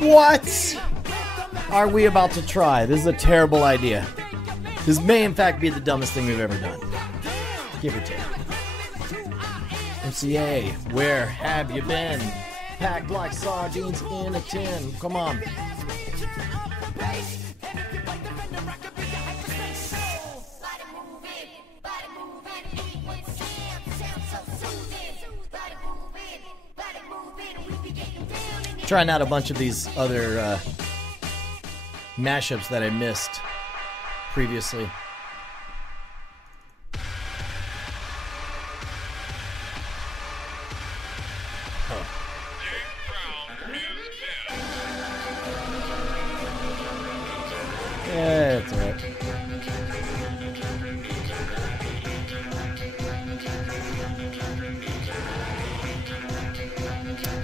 What are we about to try? This is a terrible idea. This may, in fact, be the dumbest thing we've ever done. Give or take. MCA, where have you been? Packed like sardines in a tin. Come on. Trying out a bunch of these other mashups that I missed previously. Yeah, that's all right.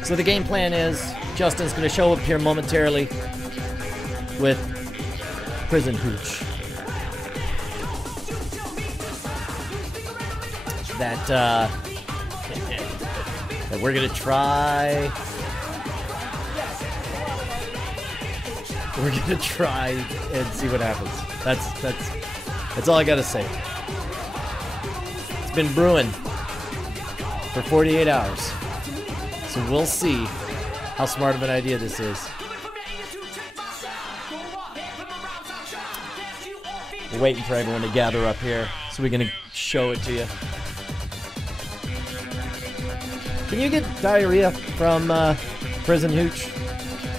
So the game plan is Justin's going to show up here momentarily with Prison Hooch. That we're going to try. We're going to try and see what happens. That's all I got to say. It's been brewing for 48 hours. So we'll see how smart of an idea this is. We're waiting for everyone to gather up here so we can show it to you. Can you get diarrhea from Prison Hooch?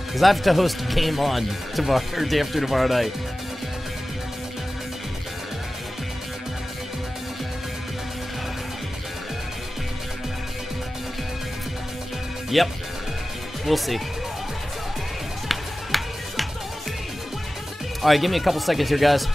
Because I have to host a game on tomorrow or day after tomorrow night. Yep. We'll see. Alright, give me a couple seconds here, guys.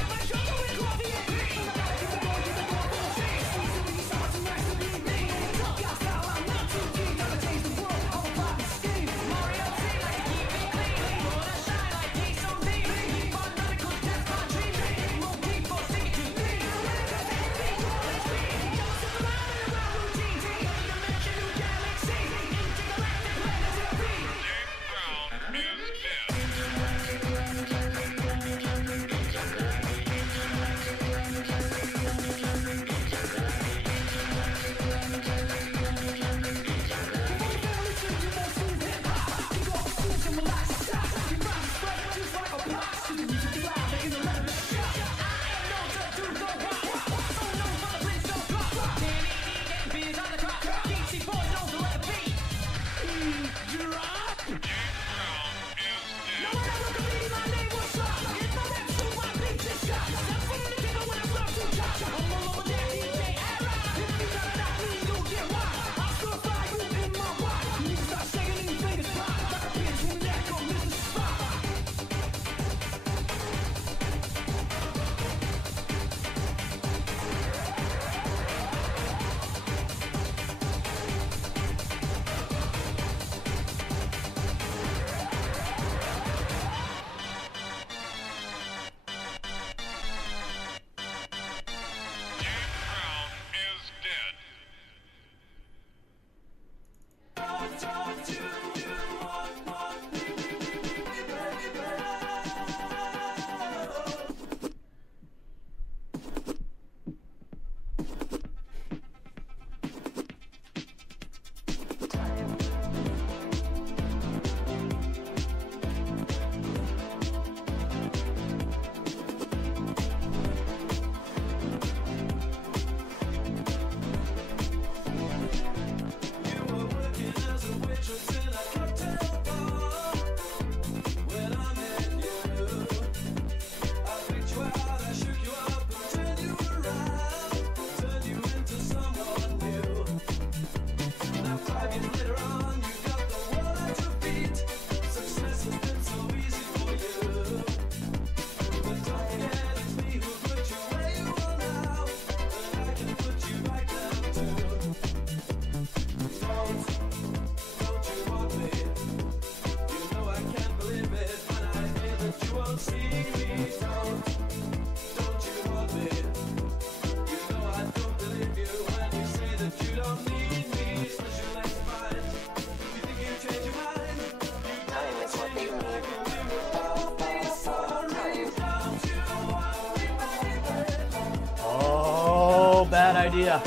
idea.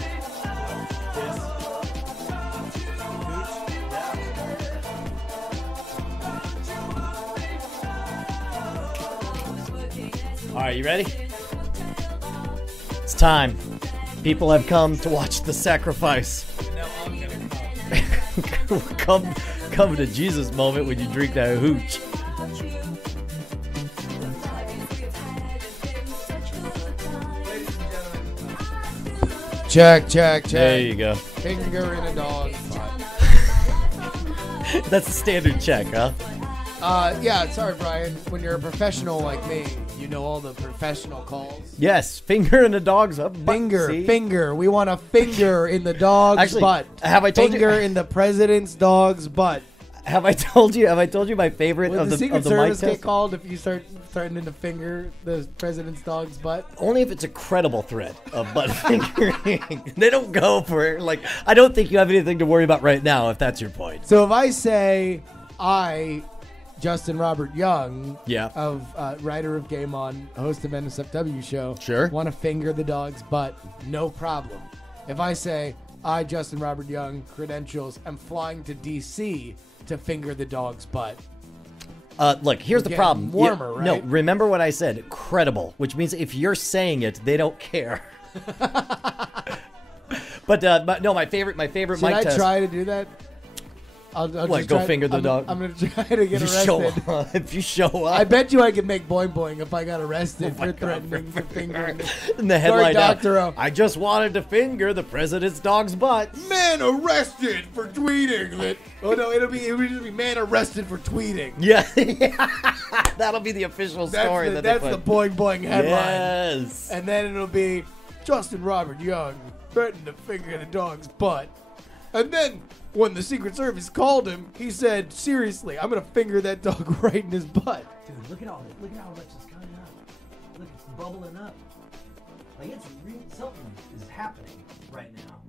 All right, you ready? It's time. People have come to watch the sacrifice. Now I'm gonna come to Jesus moment when you drink that hooch. Check. There you go. Finger in a dog's butt. That's a standard check, huh? Yeah, sorry, Brian. When you're a professional like me, you know all the professional calls. Yes, finger in a dog's butt. Finger. We want a finger in the dog's butt. Have I told finger you? in the president's dog's butt. Have I told you my favorite Will of the the Secret of the Service mic get test? called if you start threatening to finger the president's dog's butt? Only if it's a credible threat of butt fingering. They don't go for it. Like, I don't think you have anything to worry about right now, if that's your point. So if I say Justin Robert Young, Yeah. of writer of Game On, host of NSFW show, Sure. want to finger the dog's butt, no problem. If I say Justin Robert Young, credentials, I'm flying to DC to finger the dog's butt. Look, here's the We're problem. getting warmer, right? No, remember what I said. Credible, which means if you're saying it, they don't care. but no, my favorite Should mic I test. try to do that? I'll What, just go try- finger the dog? I'm going to try to get If you arrested. if you show up. I bet you I could make boing boing if I got arrested my for God, threatening to finger. in the headline Sorry, now, Dr. O. I just wanted to finger the president's dog's butt. Man arrested for tweeting that. Oh no, it would just be man arrested for tweeting. Yeah, that'll be the official story. That's the boing boing headline. Yes. And then it'll be Justin Robert Young threatened to finger the dog's butt. And then when the Secret Service called him, he said, "Seriously, I'm gonna finger that dog right in his butt." Dude, look at how much is coming up. Look, it's bubbling up. Like something is happening right now.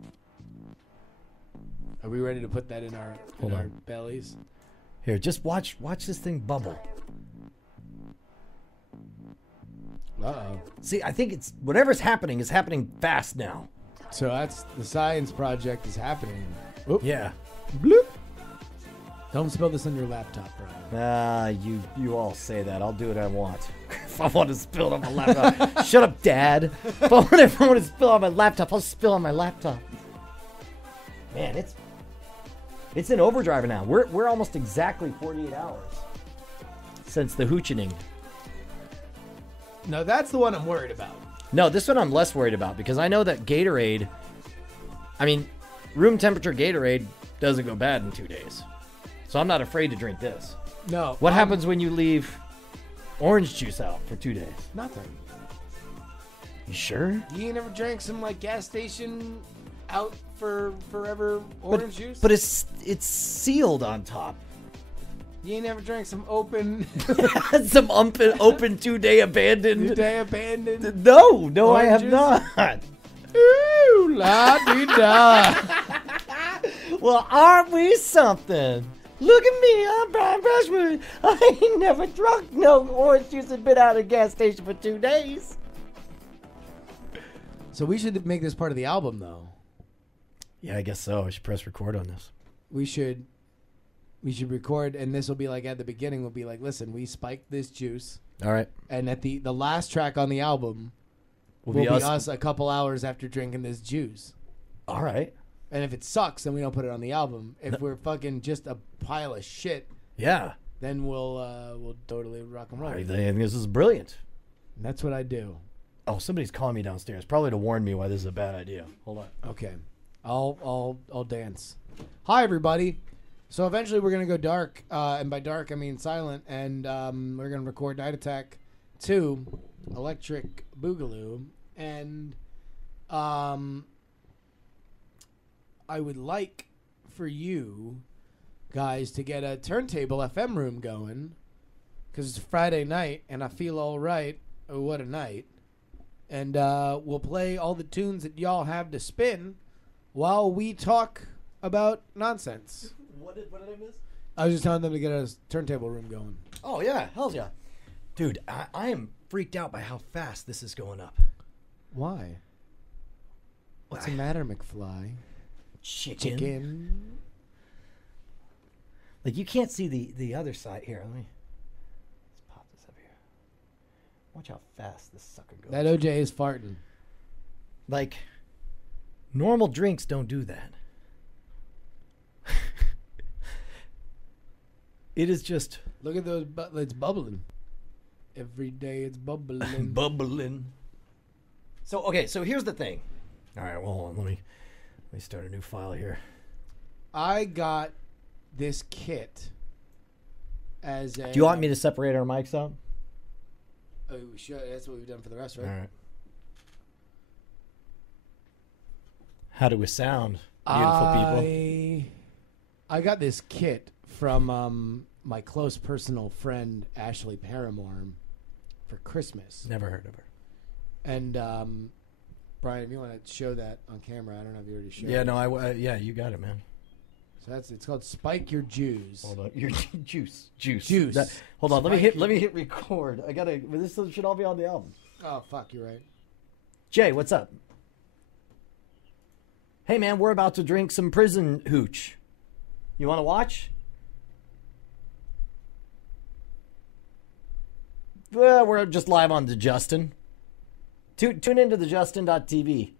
Are we ready to put that in our bellies? Here, just watch this thing bubble. Uh-oh. See, I think it's whatever's happening is happening fast now. So that's the science project is happening. Oop. Yeah. Bloop. Don't spill this on your laptop, Brian. You all say that. I'll do what I want. If I want to spill it on my laptop. Shut up, Dad. If I want to spill on my laptop, I'll spill on my laptop. Man, it's in overdrive now. We're almost exactly 48 hours since the hoochening. No, that's the one I'm worried about. No, this one I'm less worried about because I know that Gatorade, room temperature Gatorade doesn't go bad in 2 days. So I'm not afraid to drink this. No. What happens when you leave orange juice out for 2 days? Nothing. You sure? You ain't never drank some like gas station out for forever orange juice? But it's sealed on top. You ain't never drank some open Some open 2 day abandoned. 2 day abandoned. No, I have Oranges? not. Ooh, la di da. Well, aren't we something? Look at me, I'm Brian Brushwood. I ain't never drunk no orange juice and been out of a gas station for 2 days. So we should make this part of the album, though. Yeah, I guess so. I should press record on this. We should record, and this will be like at the beginning. We'll be like, listen, we spiked this juice, All right. and at the last track on the album will be us a couple hours after drinking this juice. All right. And if it sucks, then we don't put it on the album. If we're fucking just a pile of shit, Yeah. then we'll totally rock and roll. I think this is brilliant. And that's what I do. Oh, somebody's calling me downstairs. Probably to warn me why this is a bad idea. Hold on. Okay, I'll dance. Hi everybody. So eventually we're gonna go dark, and by dark I mean silent, and we're gonna record Night Attack 2, Electric Boogaloo, and I would like for you guys to get a turntable FM room going, because it's Friday night and I feel all right. Oh, what a night. And we'll play all the tunes that y'all have to spin while we talk about nonsense. What did I miss? I was just telling them to get a turntable room going. Oh, yeah. Hell yeah. Dude, I am freaked out by how fast this is going up. Why? What's the matter, McFly? Chicken. Like, you can't see the other side. Here, let's pop this up here. Watch how fast this sucker goes. That OJ is farting. Like, normal drinks don't do that. It is just... Look at those, it's bubbling. Every day it's bubbling. Bubbling. So here's the thing. All right, well, hold on. Let me start a new file here. I got this kit as a... Do you want me to separate our mics out? Oh, we should. That's what we've done for the rest, right? All right. How do we sound, beautiful people? I got this kit from my close personal friend Ashley Paramore for Christmas. Never heard of her. And Brian, if you want to show that on camera, I don't know if you already showed. Yeah, it. no, yeah, you got it, man. So it's called Spike Your Jews. Hold on, your juice. Hold on, Spike let me hit record. This should all be on the album. Oh fuck, you're right. Jay, what's up? Hey man, we're about to drink some prison hooch. You want to watch? Well, we're just live on the Justin. Tune into the Justin.tv.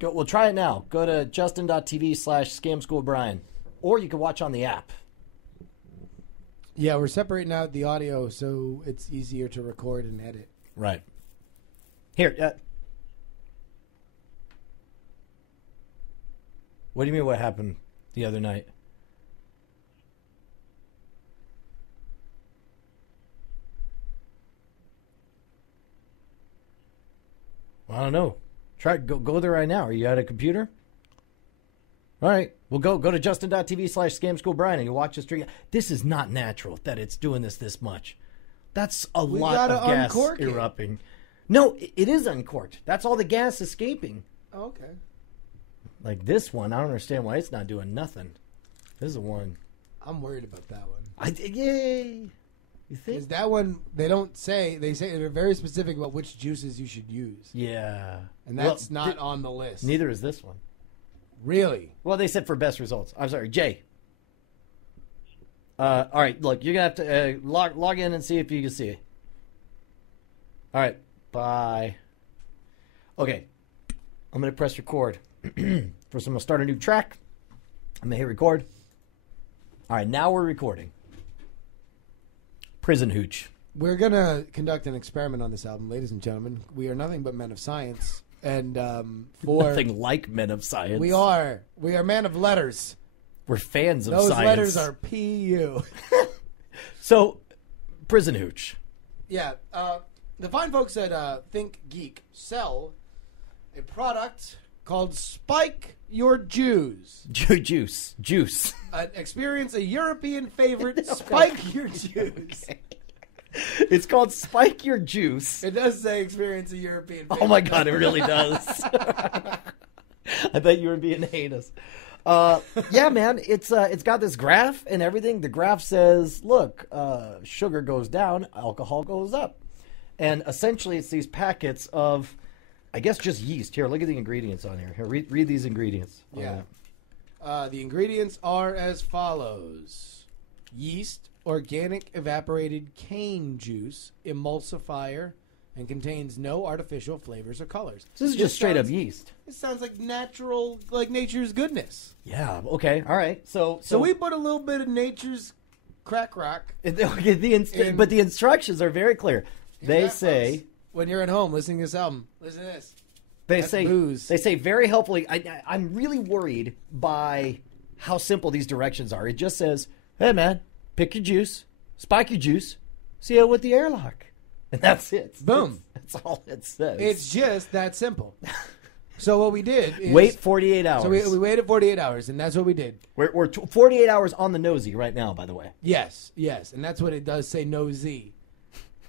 We'll try it now. Go to justin.tv/scamschoolbrian. Or you can watch on the app. Yeah, we're separating out the audio so it's easier to record and edit. Right. Here. What do you mean what happened the other night? I don't know. Go there right now. Are you at a computer? All right. Well, go to justin.tv/scamschoolbrian and you watch the stream. This is not natural that it's doing this much. That's a lot of gas erupting. No, it is uncorked. That's all the gas escaping. Oh, okay. Like this one, I don't understand why it's not doing nothing. This is the one. I'm worried about that one. Yay. You think? Because that one, they say they're very specific about which juices you should use. Yeah. And that's not on the list. Neither is this one. Really? Well, they said for best results. I'm sorry, Jay. All right, look, you're going to have to log in and see if you can see it. All right, bye. Okay, I'm going to press record. First, I'm going to start a new track. I'm going to hit record. All right, now we're recording. Prison Hooch. We're going to conduct an experiment on this album, ladies and gentlemen. We are nothing but men of science. And nothing like men of science. We are men of letters. We're fans of Those science. letters are P-U. So, Prison Hooch. Yeah. The fine folks at Think Geek sell a product called Spike Your Jews. Juice. Experience a European favorite, Spike Your Jews. Okay. It's called Spike Your Juice. It does say experience a European favorite. Oh my God, it really does. I bet you were being heinous. Yeah, man, it's got this graph and everything. The graph says, look, sugar goes down, alcohol goes up. And essentially it's these packets of, I guess, just yeast. Here, look at the ingredients on here. Here, read these ingredients. Yeah. The ingredients are as follows. Yeast, organic evaporated cane juice, emulsifier, and contains no artificial flavors or colors. This is just straight up yeast. It sounds like natural, like nature's goodness. Yeah, okay, all right. So we put a little bit of nature's crack rock. But the instructions are very clear. They say... Folks, when you're at home listening to this album, listen to this. They That's say booze. They say very helpfully. I'm really worried by how simple these directions are. It just says, "Hey man, pick your juice, spike your juice, seal with the airlock," and that's it. Boom. That's all it says. It's just that simple. So what we did is wait 48 hours. So we waited 48 hours, and that's what we did. We're 48 hours on the nosy right now. By the way. Yes, and that's what it does say. Nosy,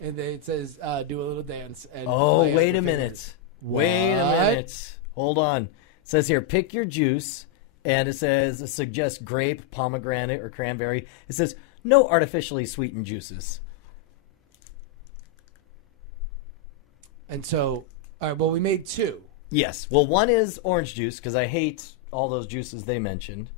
and then it says do a little dance. And wait a minute. Wait a minute. Hold on. It says here, pick your juice, and it says it suggests grape, pomegranate, or cranberry. It says no artificially sweetened juices. And so, all right, well, we made 2. Yes. Well, one is orange juice because I hate all those juices they mentioned.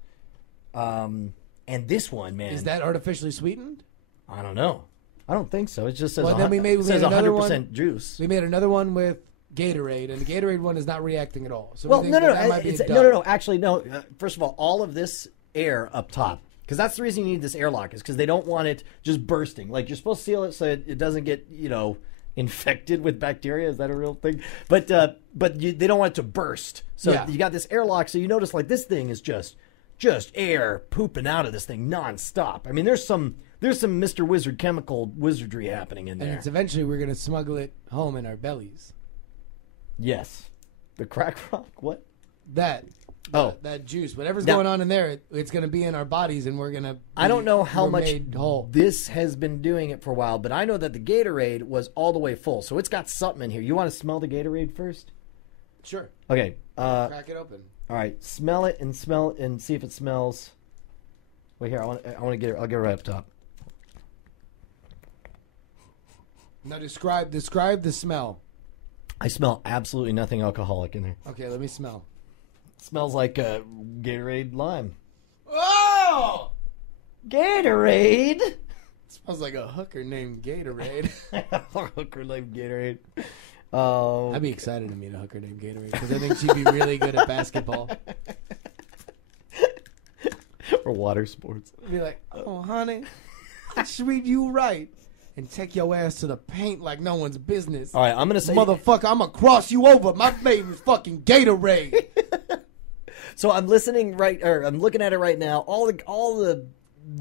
And this one, man. Is that artificially sweetened? I don't know. I don't think so. It just says, Then we made says another 100% one. juice. We made another one with Gatorade, and the Gatorade one is not reacting at all. So Well, we no. think that might be a dud. No. Actually, no. First of all of this air up top, because that's the reason you need this airlock, is because they don't want it just bursting. Like, you're supposed to seal it so it doesn't get, infected with bacteria. Is that a real thing? But they don't want it to burst. So you got this airlock. So you notice, like, this thing is just air pooping out of this thing nonstop. I mean, there's some Mr. Wizard chemical wizardry happening in there. And it's eventually we're going to smuggle it home in our bellies. Yes. The crack rock? What? That juice. Whatever's going on in there, it's going to be in our bodies, and we're going to... I don't know how much this has been doing it for a while, but I know that the Gatorade was all the way full, so it's got something in here. You want to smell the Gatorade first? Sure. Okay. Crack it open. All right. Smell it and see if it smells. Wait, here. I want to get it. I'll get it right up top. Now describe the smell. I smell absolutely nothing alcoholic in there. Okay, let me smell. It smells like Gatorade lime. Oh! Gatorade? It smells like a hooker named Gatorade. Hooker named Gatorade. I'd be excited to meet a hooker named Gatorade because I think she'd be really good at basketball. Or water sports. I'd be like, oh, honey, I treat you right. And take your ass to the paint like no one's business. All right, I'm going to say... Motherfucker, I'm going to cross you over. My name is fucking Gatorade. So I'm listening I'm looking at it right now. All the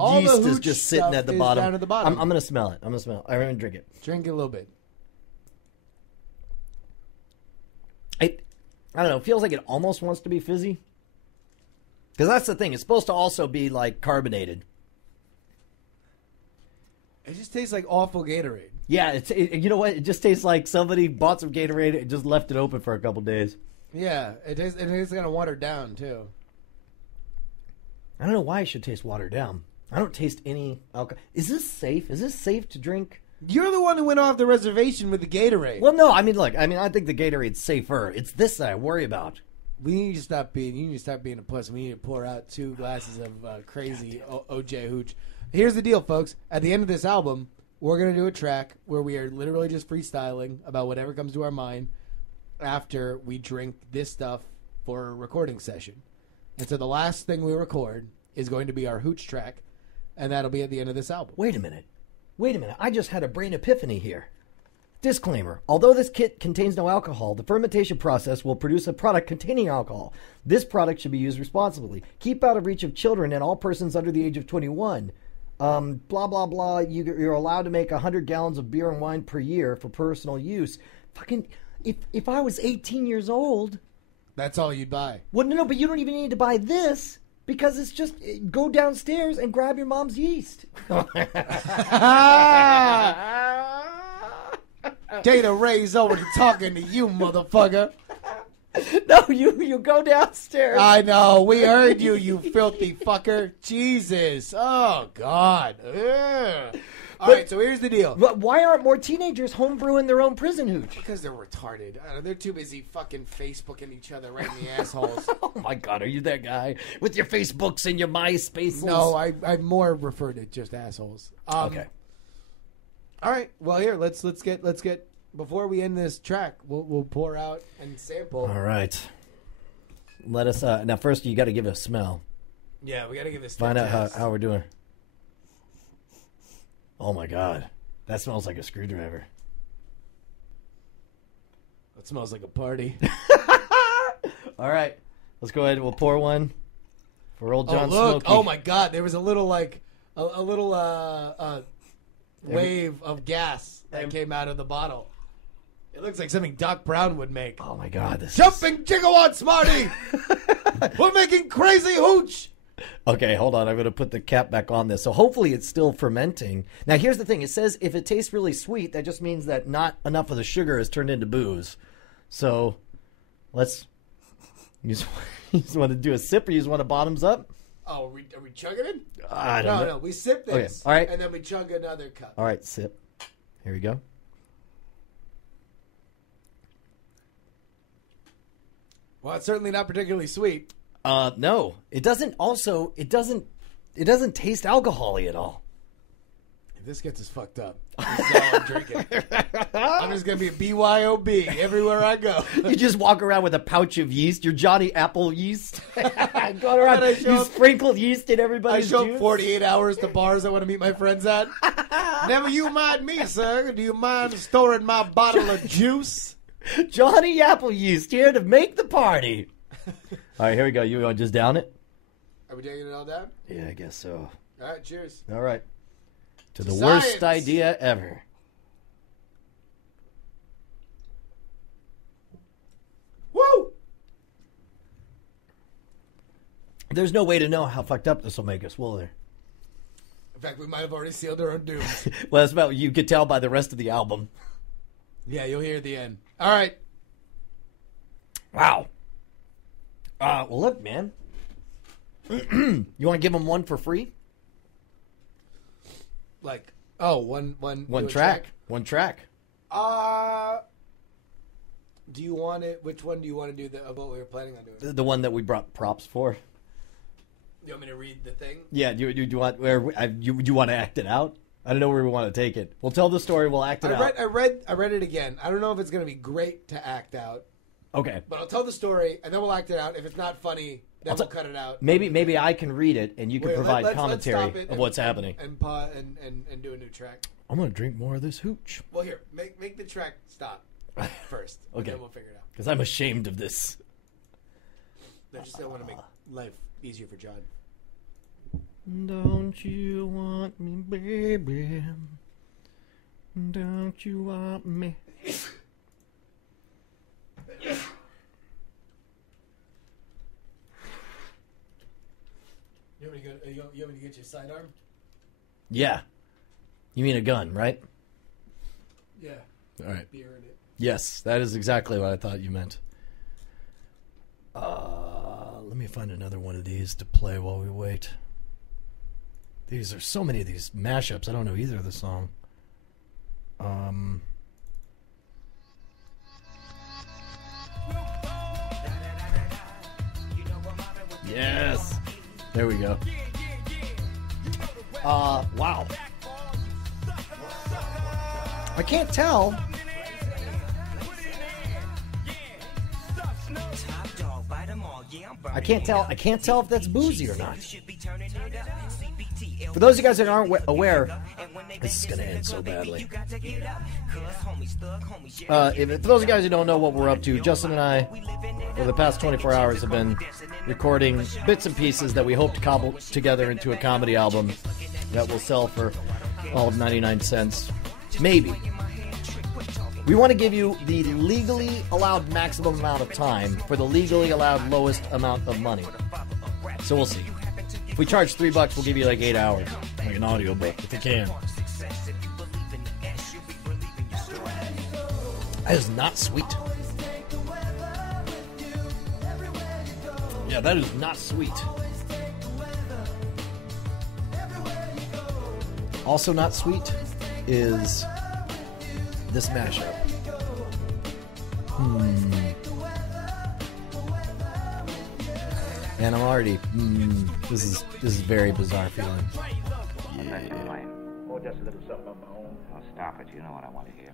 yeast is just sitting at the bottom. Down at the bottom. I'm going to smell it. I'm going to drink it. Drink it a little bit. I don't know. It feels like it almost wants to be fizzy. Because that's the thing. It's supposed to also be like carbonated. It just tastes like awful Gatorade. Yeah, you know what? It just tastes like somebody bought some Gatorade and just left it open for a couple days. Yeah, it tastes kind of watered down, too. I don't know why it should taste watered down. I don't taste any alcohol. Is this safe? Is this safe to drink? You're the one who went off the reservation with the Gatorade. Well, no, I mean, look, I think the Gatorade's safer. It's this that I worry about. You need to stop being a puss. We need to pour out 2 glasses of crazy OJ Hooch. Here's the deal, folks. At the end of this album, we're going to do a track where we are literally just freestyling about whatever comes to our mind after we drink this stuff for a recording session. And so the last thing we record is going to be our Hooch track, and that'll be at the end of this album. Wait a minute. I just had a brain epiphany here. Disclaimer. Although this kit contains no alcohol, the fermentation process will produce a product containing alcohol. This product should be used responsibly. Keep out of reach of children and all persons under the age of 21. Blah, blah, blah. You're allowed to make 100 gallons of beer and wine per year for personal use. Fucking, if I was 18 years old... That's all you'd buy. Well, no, but you don't even need to buy this because it's just, go downstairs and grab your mom's yeast. Gatorade's over to talking to you, motherfucker. No, you go downstairs. I know. We heard you, you filthy fucker. Jesus. Oh, God. Ugh. All right, so here's the deal. But why aren't more teenagers homebrewing their own prison hooch? Because they're retarded. They're too busy fucking Facebooking each other right in the assholes. Oh, my God. Are you that guy with your Facebooks and your MySpaces? No, I more refer to just assholes. Okay. All right. Well, here, let's get before we end this track, we'll pour out and sample. All right. Let us now first you got to give it a smell. Yeah, we got to give this find out how we're doing. Oh my God. That smells like a screwdriver. That smells like a party. All right. Let's go ahead and we'll pour one for old John Smokey. Smokey. Oh my God, there was a little wave of gas that came out of the bottle. It looks like something Doc Brown would make. Oh my God, this Jumping gigawatts, Marty! We're making crazy hooch! Okay, hold on. I'm going to put the cap back on this. So hopefully it's still fermenting. Now here's the thing. It says if it tastes really sweet, that just means that not enough of the sugar has turned into booze. So let's... You just want to do a sip or you just want to bottoms up? Oh, are we chugging it? I don't know. No, we sip this. Okay. All right. And then we chug another cup. All right, sip. Here we go. Well, it's certainly not particularly sweet. No, it doesn't. Also, it doesn't taste alcohol-y at all. If this gets us fucked up, this is all I'm drinking. I'm just gonna be a BYOB everywhere I go. You just walk around with a pouch of yeast. You're Johnny Apple yeast. Going around, you sprinkle yeast in everybody's I show juice. up 48 hours to bars I want to meet my friends at. Never you mind me, sir. Do you mind storing my bottle of juice? Johnny Apple yeast here to make the party. All right, here we go. You want to just down it? Are we taking it all down? Yeah, I guess so. All right, cheers. All right. To the Science. worst idea ever. Woo! There's no way to know how fucked up this will make us, will there? In fact, we might have already sealed our own doom. Well, that's about you could tell by the rest of the album. Yeah, you'll hear at the end. All right. Wow. Well, look, man. You want to give them one for free? Like, oh, one track. One track. Do you want it? Which one do you want to do of what we were planning on doing? The one that we brought props for. You want me to read the thing? Yeah. Do you want you want to act it out? I don't know where we want to take it. We'll tell the story. We'll act it out. I read it again. I don't know if it's going to be great to act out. Okay. But I'll tell the story and then we'll act it out. If it's not funny, then we'll cut it out. Maybe I can read it and you can provide let's commentary of what's happening. And do a new track. I'm gonna drink more of this hooch. Well, here, make the track stop first. Okay. And then we'll figure it out. Because I'm ashamed of this. I just don't want to make life easier for John. Don't you want me, baby? Don't you want me? You want me to get you a sidearm? Yeah. You mean a gun, right? Yeah. All right. Beer in it. Yes, that is exactly what I thought you meant. Let me find another one of these to play while we wait. These are so many of these mashups. I don't know either of the song. Yes. There we go. Wow. I can't tell. I can't tell if that's boozy or not. For those of you guys that aren't aware, this is going to end so badly. For those of you guys who don't know what we're up to, Justin and I, for the past 24 hours, have been recording bits and pieces that we hope to cobble together into a comedy album that will sell for all of 99 cents. Maybe. We want to give you the legally allowed maximum amount of time for the legally allowed lowest amount of money. So we'll see. If we charge $3, we'll give you like 8 hours, like an audiobook, if you can. That is not sweet. Yeah, that is not sweet. Also not sweet is this mashup. And I'm already. This is very bizarre feeling. Yeah. Or just a little something of my own. Oh, stop it. You know what I want to hear.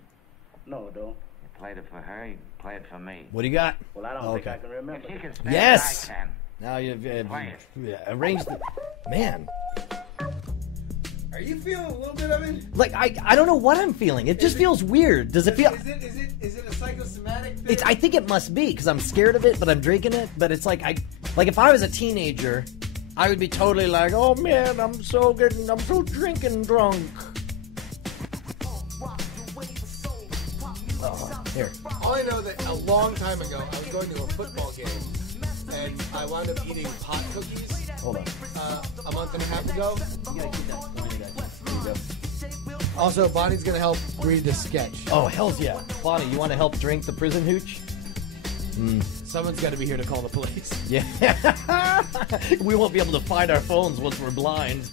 No, don't. You played it for her. You play it for me. What do you got? Well, I don't think I can remember. If she can spell yes. it, I can. Now you've Play it. arranged the man. Are you feeling a little bit of it? Like I don't know what I'm feeling. It just feels weird. Does it feel? Is it a psychosomatic thing? I think it must be because I'm scared of it, but I'm drinking it. But it's like if I was a teenager, I would be totally like, oh man, I'm so drinking drunk. Oh, here. All I know that a long time ago, I was going to a football game, and I wound up eating pot cookies. Hold on. A month and a half ago. You gotta keep that. There you go. Also, Bonnie's gonna help read the sketch. Oh, hells yeah. Bonnie, you want to help drink the prison hooch? Someone's got to be here to call the police. Yeah. We won't be able to find our phones once we're blind.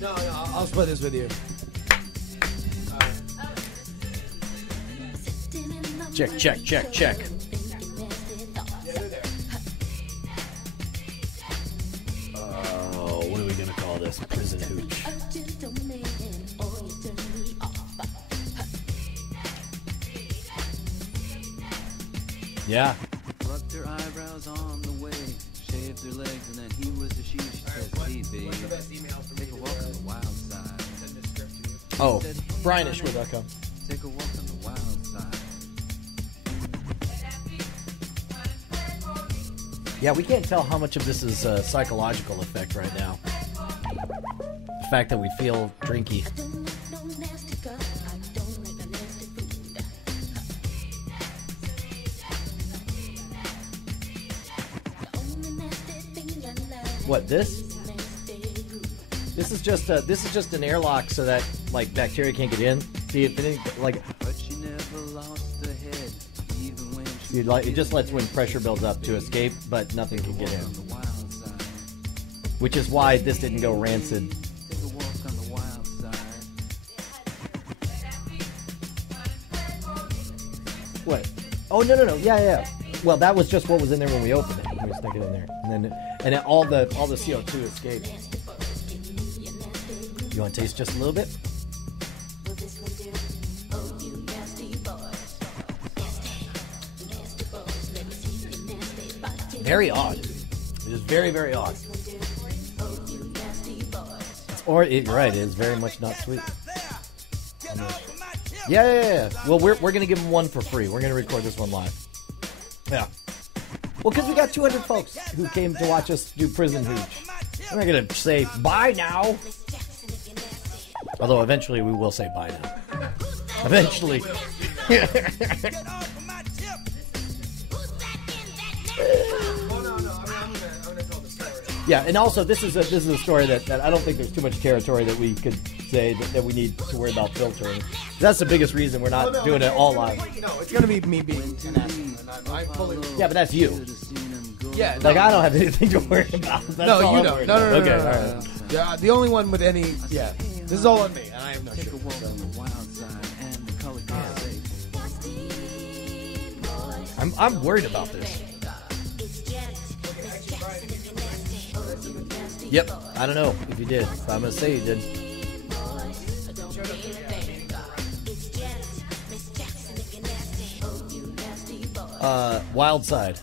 No, I'll split this with you. Check, check, check, check. Oh, what are we gonna call this? Prison Hooch. Yeah. Plucked her eyebrows on the way, shaved her legs, and then he was the she says, hey, babe, take a walk on the wild side. Oh, BrianAshwood.com. Take a walk on the wild side. Yeah, we can't tell how much of this is a psychological effect right now. The fact that we feel drinky. What, this? This is just an airlock so that like bacteria can't get in. See if anything like. But she never lost her head, even when she You'd like, it just lets when pressure builds up to escape, but nothing can get in. on the wild side. Which is why this didn't go rancid. Take a walk on the wild side. What? Oh no. Yeah. Well, that was just what was in there when we opened it. We stuck it in there, and then all the CO2 escaped. You want to taste just a little bit? Very odd. It is very, very odd. Or you're right. It is very much not sweet. Yeah. Well, we're gonna give them one for free. We're gonna record this one live. Yeah. Well, because we got 200 folks who came to watch us do Prison Hooch. I'm not gonna say bye now. Although eventually we will say bye now. Eventually. Yeah, and also this is a story that I don't think there's too much territory that we could say that we need to worry about filtering. That's the biggest reason we're not doing it all live. No, it's gonna be me being an asshole, and I'm fully. Yeah, but that's you. Yeah, Like I don't have anything to worry about. That's no, all you I'm don't. worried No, about. Okay, no. all right. Yeah, the only one with any. Yeah, this is all on me, and I have no Take shit. a walk on the wild side, and the color safe. I'm worried about this. Yep, I don't know if you did, but I'm gonna say you did. Wild Side,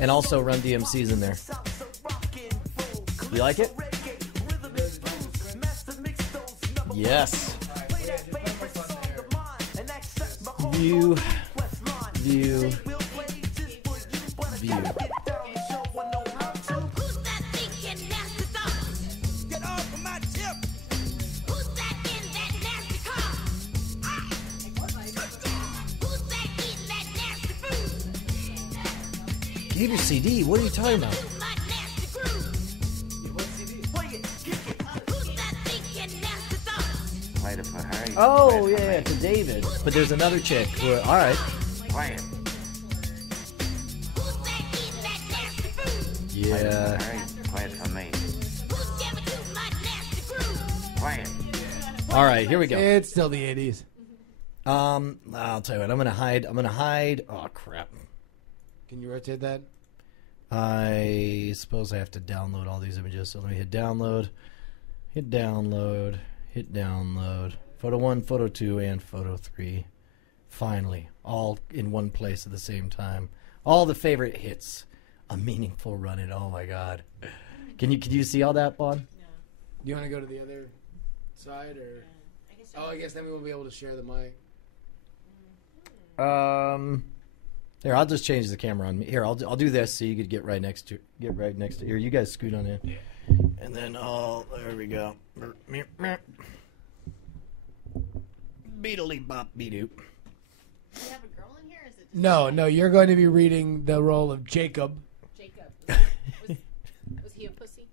and also Run DMC's in there. You like it? Yes. View. Give your CD. What are you talking about? Played it for her. Oh Played it for yeah, me. to David. But there's another chick. Who, all right. Play it. Yeah. Play it for me. Play it. All right. Here we go. It's still the 80s. I'll tell you what. I'm gonna hide. Oh crap. Can you rotate that? I suppose I have to download all these images. So let me hit download. Hit download. Hit download. Photo 1, photo 2, and photo 3. Finally, all in one place at the same time. All the favorite hits. A meaningful run in. Oh my god. Can you see all that, Bon? No. Do you want to go to the other side, or? I guess Oh, I guess then we won't be able to share the mic. Here, I'll just change the camera on me. Here, I'll do this so you could get right next to here. You guys scoot on in, and then there we go. Beedly bop bedoop. Do you have a girl in here? Or is it just No, you're going to be reading the role of Jacob. Jacob? Was he a pussy?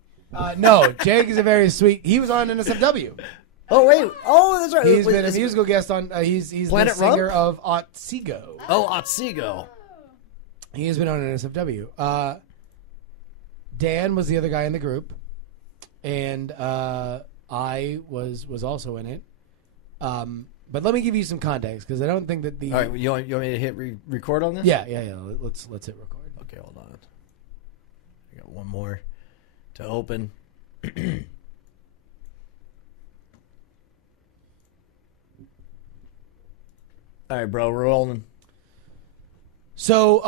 No, Jake is a very sweet. He was on NSFW. Oh wait! Oh, that's right. He's Wait, been a is- musical guest on. He's Planet the singer Rump? of Otsego. Oh, Otsego. He has been on NSFW. Dan was the other guy in the group, and I was also in it. But let me give you some context because I don't think that the. All right, you want me to hit record on this? Yeah. Let's hit record. Okay, hold on. I got one more to open. All right, bro, we're rolling. So,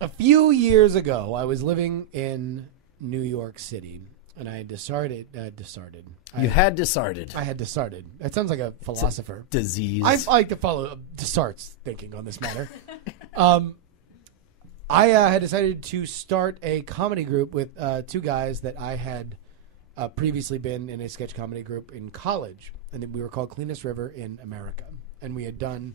a few years ago, I was living in New York City, and I had decided. You had decided. I had decided. That sounds like a philosopher. Disease. I like to follow Desart's thinking on this matter. I had decided to start a comedy group with two guys that I had previously been in a sketch comedy group in college, and we were called Cleanest River in America, and we had done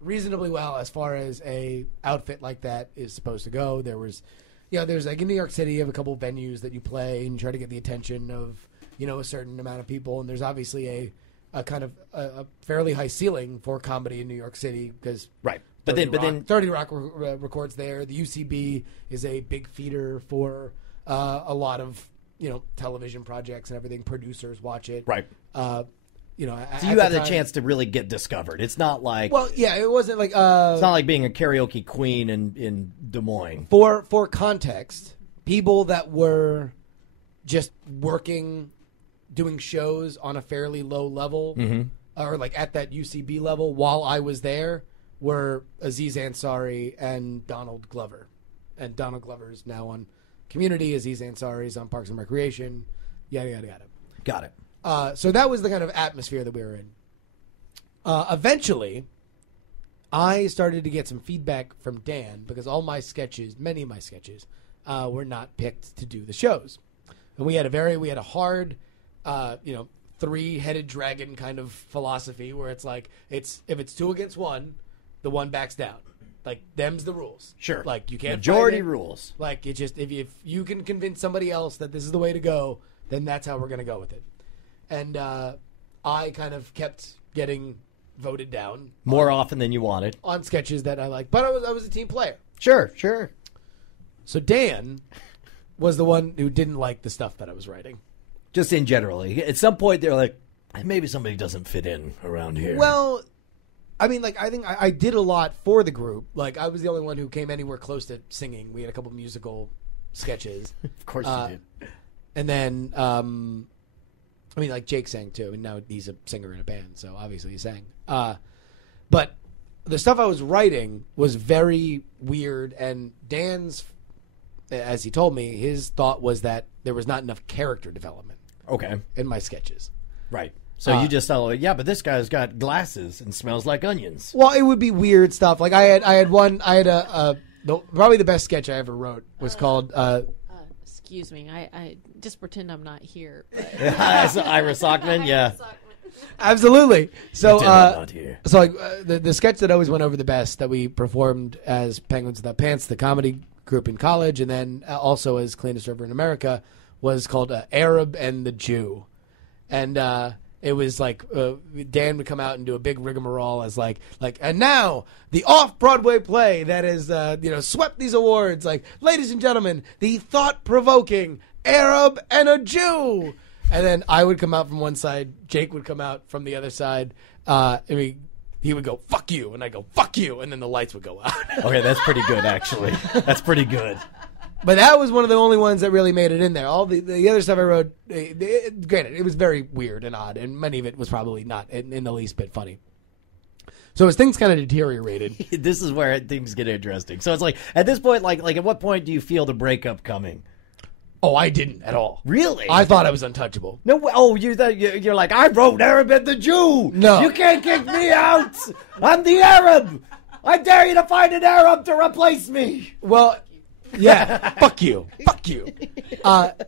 reasonably well as far as a outfit like that is supposed to go. There was, there's like in New York City, you have a couple venues that you play and try to get the attention of a certain amount of people, and there's obviously a kind of a fairly high ceiling for comedy in New York City because right. But then 30 Rock records there. The UCB is a big feeder for a lot of television projects and everything. Producers watch it, right? So you had a chance to really get discovered. It's not like it wasn't like it's not like being a karaoke queen in Des Moines. For context, people that were just working, doing shows on a fairly low level, or like at that UCB level while I was there, were Aziz Ansari and Donald Glover. And Donald Glover is now on Community. Aziz Ansari is on Parks and Recreation. Yada, yada, yada. Got it. So that was the kind of atmosphere that we were in. Eventually, I started to get some feedback from Dan because many of my sketches, were not picked to do the shows. And we had a hard, three-headed dragon kind of philosophy where it's like, if it's 2 against 1, the one backs down. Like, them's the rules. Sure. Like, you can't majority rules. Like, it just, if you can convince somebody else that this is the way to go, then that's how we're going to go with it. And I kind of kept getting voted down more often than you wanted on sketches that I liked. But I was a team player. Sure. So Dan was the one who didn't like the stuff that I was writing. Just in generally. At some point, they're like, maybe somebody doesn't fit in around here. Well, I mean, like, I think I did a lot for the group. Like, I was the only one who came anywhere close to singing. We had a couple musical sketches. Of course you did. And then, like, Jake sang, too. And now he's a singer in a band, so obviously he sang. But the stuff I was writing was very weird. And Dan's, as he told me, his thought was that there was not enough character development. Okay. In my sketches. Right. So you just thought, but this guy's got glasses and smells like onions. Well, it would be weird stuff. Like probably the best sketch I ever wrote was called. Excuse me, I just pretend I'm not here. That's Ira Sockman, yeah. Absolutely. So, I'm not here. So like the sketch that always went over the best that we performed as Penguins Without Pants, the comedy group in college, and then also as Cleanest River in America, was called Arab and the Jew, and. It was like Dan would come out and do a big rigmarole as like, and now the off-Broadway play that has swept these awards. Like, ladies and gentlemen, the thought-provoking Arab and a Jew. And then I would come out from one side, Jake would come out from the other side. He would go, "Fuck you," and I go, "Fuck you," and then the lights would go out. Okay, that's pretty good, actually. That's pretty good. But that was one of the only ones that really made it in there. All the other stuff I wrote, granted, it was very weird and odd, and many of it was probably not in the least bit funny. So as things kind of deteriorated, this is where things get interesting. So it's like at this point, like at what point do you feel the breakup coming? Oh, I didn't at all. Really? I thought I was untouchable. No. Oh, you're like, I wrote Arab and the Jew. No, you can't kick me out. I'm the Arab. I dare you to find an Arab to replace me. Well. Yeah, fuck you.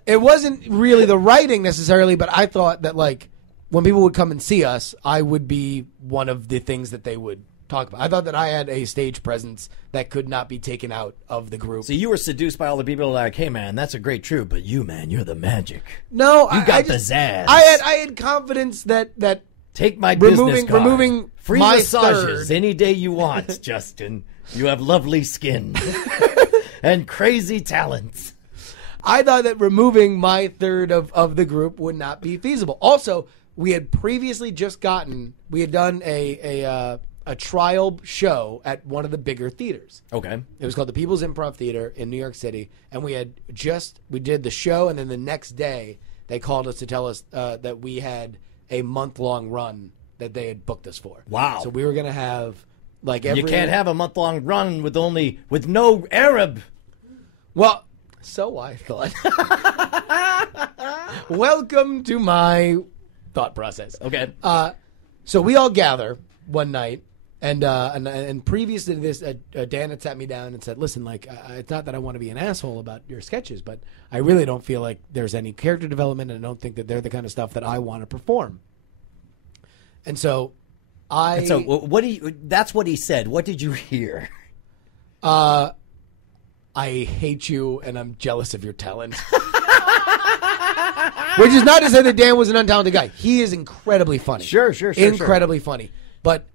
It wasn't really the writing necessarily, but I thought that like when people would come and see us, I would be one of the things that they would talk about. I thought that I had a stage presence that could not be taken out of the group. So you were seduced by all the people like, hey man, that's a great troupe, but you, man, you're the magic. No, you got pizzazz. I had confidence that take my business card. Removing free my massages third. Any day you want, Justin. You have lovely skin. And crazy talents. I thought that removing my third of the group would not be feasible. Also, we had previously just gotten. We had done a trial show at one of the bigger theaters. Okay. It was called the People's Improv Theater in New York City, and we did the show, and then the next day they called us to tell us that we had a month-long run that they had booked us for. Wow. So we were going to have you can't have a month-long run with no Arab. Well, so I thought. Welcome to my thought process. Okay. So we all gather one night, and previous to this, Dan had sat me down and said, "Listen, it's not that I want to be an asshole about your sketches, but I really don't feel like there's any character development, and I don't think that they're the kind of stuff that I want to perform." And so that's what he said. What did you hear? I hate you, and I'm jealous of your talent. Which is not to say that Dan was an untalented guy. He is incredibly funny. Sure. Incredibly funny. But,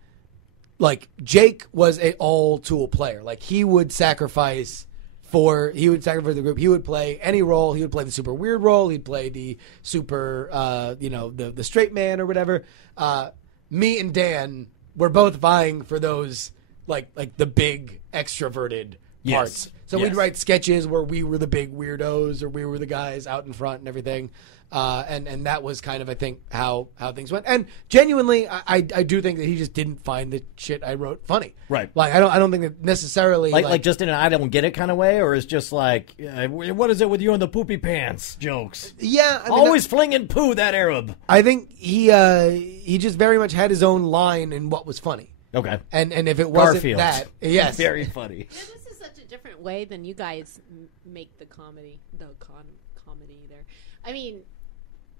Jake was an all-tool player. He would sacrifice the group. He would play any role. He would play the super weird role. He'd play the super, the straight man or whatever. Me and Dan were both vying for those, the big extroverted parts. Yes. So we'd write sketches where we were the big weirdos or we were the guys out in front and everything. And that was kind of, I think, how things went. And genuinely, I do think that he just didn't find the shit I wrote funny. Right. I don't think that necessarily just in an I don't get it kind of way, or it's just what is it with you and the poopy pants jokes? Yeah, always flinging poo, that Arab. I think he just very much had his own line in what was funny. Okay. And if it wasn't Garfield. that, yes, very funny. Yeah, this is such a different way than you guys make the comedy there. I mean,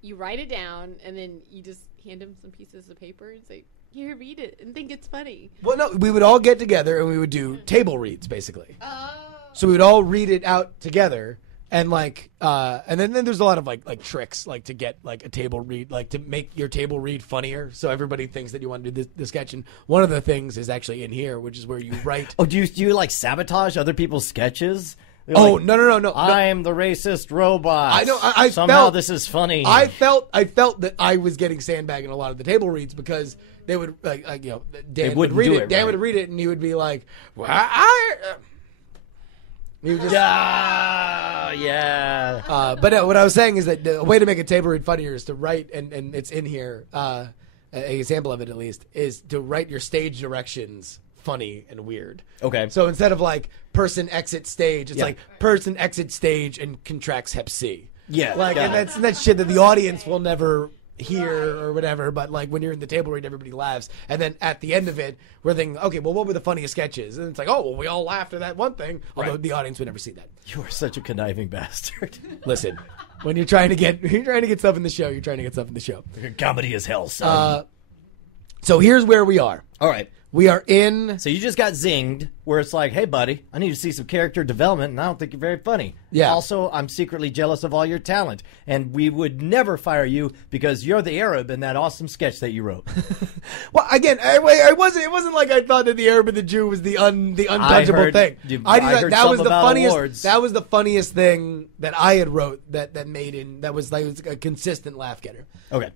you write it down and then you just hand him some pieces of paper and say, "Here, read it," and think it's funny. Well, no, we would all get together and we would do table reads, basically. Oh. So we would all read it out together, and and then there's a lot of tricks to get a table read, to make your table read funnier, so everybody thinks that you want to do the sketch. And one of the things is actually in here, which is where you write. Oh, do you sabotage other people's sketches? Oh, no. I'm the racist robot. I know. Somehow this is funny. I felt that I was getting sandbagging a lot of the table reads because they would Dan would read it. Dan would read it and he would be like, "Well, he would just, yeah. But what I was saying is that the way to make a table read funnier is to write, and it's in here. An example of it, at least, is to write your stage directions funny and weird. Okay. So instead of person exit stage, it's person exit stage and contracts hep C. Yeah. And that's shit that the audience will never hear or whatever, but when you're in the table read, everybody laughs. And then at the end of it, we're thinking, okay, well, what were the funniest sketches? And it's we all laughed at that one thing, although the audience would never see that. You are such a conniving bastard. Listen, when you're trying to get stuff in the show, you're trying to get stuff in the show. Comedy is hell, son. So here's where we are. All right. We are in... So you just got zinged, where it's hey, buddy, I need to see some character development, and I don't think you're very funny. Yeah. Also, I'm secretly jealous of all your talent, and we would never fire you because you're the Arab in that awesome sketch that you wrote. Well, again, it wasn't like I thought that the Arab and the Jew was the untouchable thing. That was the funniest. Awards. That was the funniest thing that I had wrote that was a consistent laugh getter. Okay.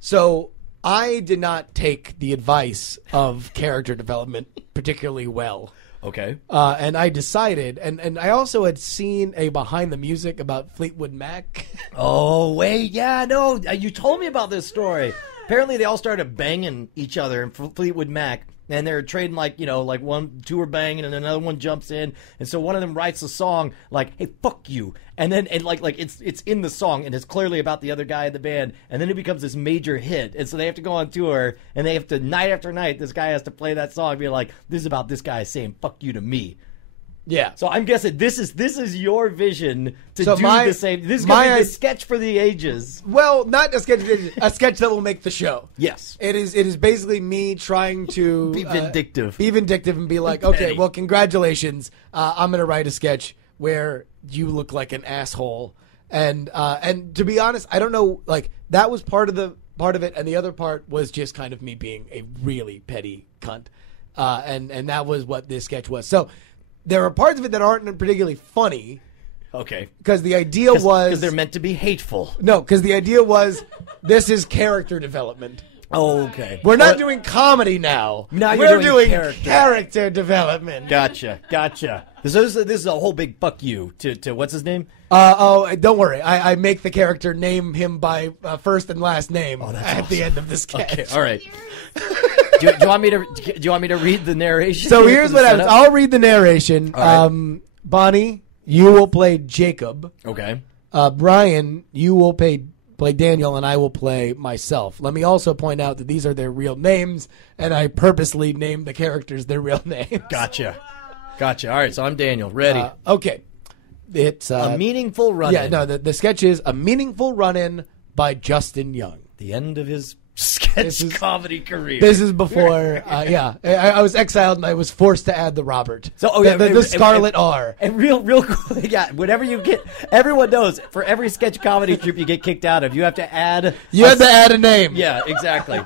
So I did not take the advice of character development particularly well. Okay. And I decided, and I also had seen a behind the music about Fleetwood Mac. Oh, wait. Yeah, no. You told me about this story. Apparently they all started banging each other in Fleetwood Mac. And they're trading two are banging and another one jumps in, and so one of them writes a song hey, fuck you, and then it's in the song and it's clearly about the other guy in the band, and then it becomes this major hit, and so they have to go on tour and they have to night after night this guy has to play that song and be this is about this guy saying fuck you to me. Yeah. So I'm guessing this is your vision to do the same. This is going to be the sketch for the ages. Well, not a sketch. A sketch that will make the show. Yes. It is basically me trying to be vindictive. And be okay, well, congratulations. I'm going to write a sketch where you look like an asshole. And to be honest, I don't know. That was part of it, and the other part was just kind of me being a really petty cunt. And that was what this sketch was. So. There are parts of it that aren't particularly funny, Okay. Because the idea was... Because they're meant to be hateful. No, because the idea was this is character development. Oh, okay. We're not doing comedy now. Now We're you're doing character. character development. Gotcha. This is a whole big fuck you to what's his name? Don't worry. I make the character name him by first and last name at the end of the sketch. Okay, all right. do you want me to read the narration? So here's what happens. I'll read the narration. All right. Bonnie, you will play Jacob. Okay. Brian, you will play Daniel, and I will play myself. Let me also point out that these are their real names, and I purposely named the characters their real names. Gotcha. All right, so I'm Daniel. Ready. Okay. It's a meaningful run-in. Yeah, no, the sketch is A Meaningful Run-In by Justin Young. The end of his sketch comedy career. This is before, I was exiled and I was forced to add the Robert. So, the Scarlet R. And real quick, whenever you get, everyone knows, for every sketch comedy troupe you get kicked out of, you have to add... You have to add a name. Yeah, exactly.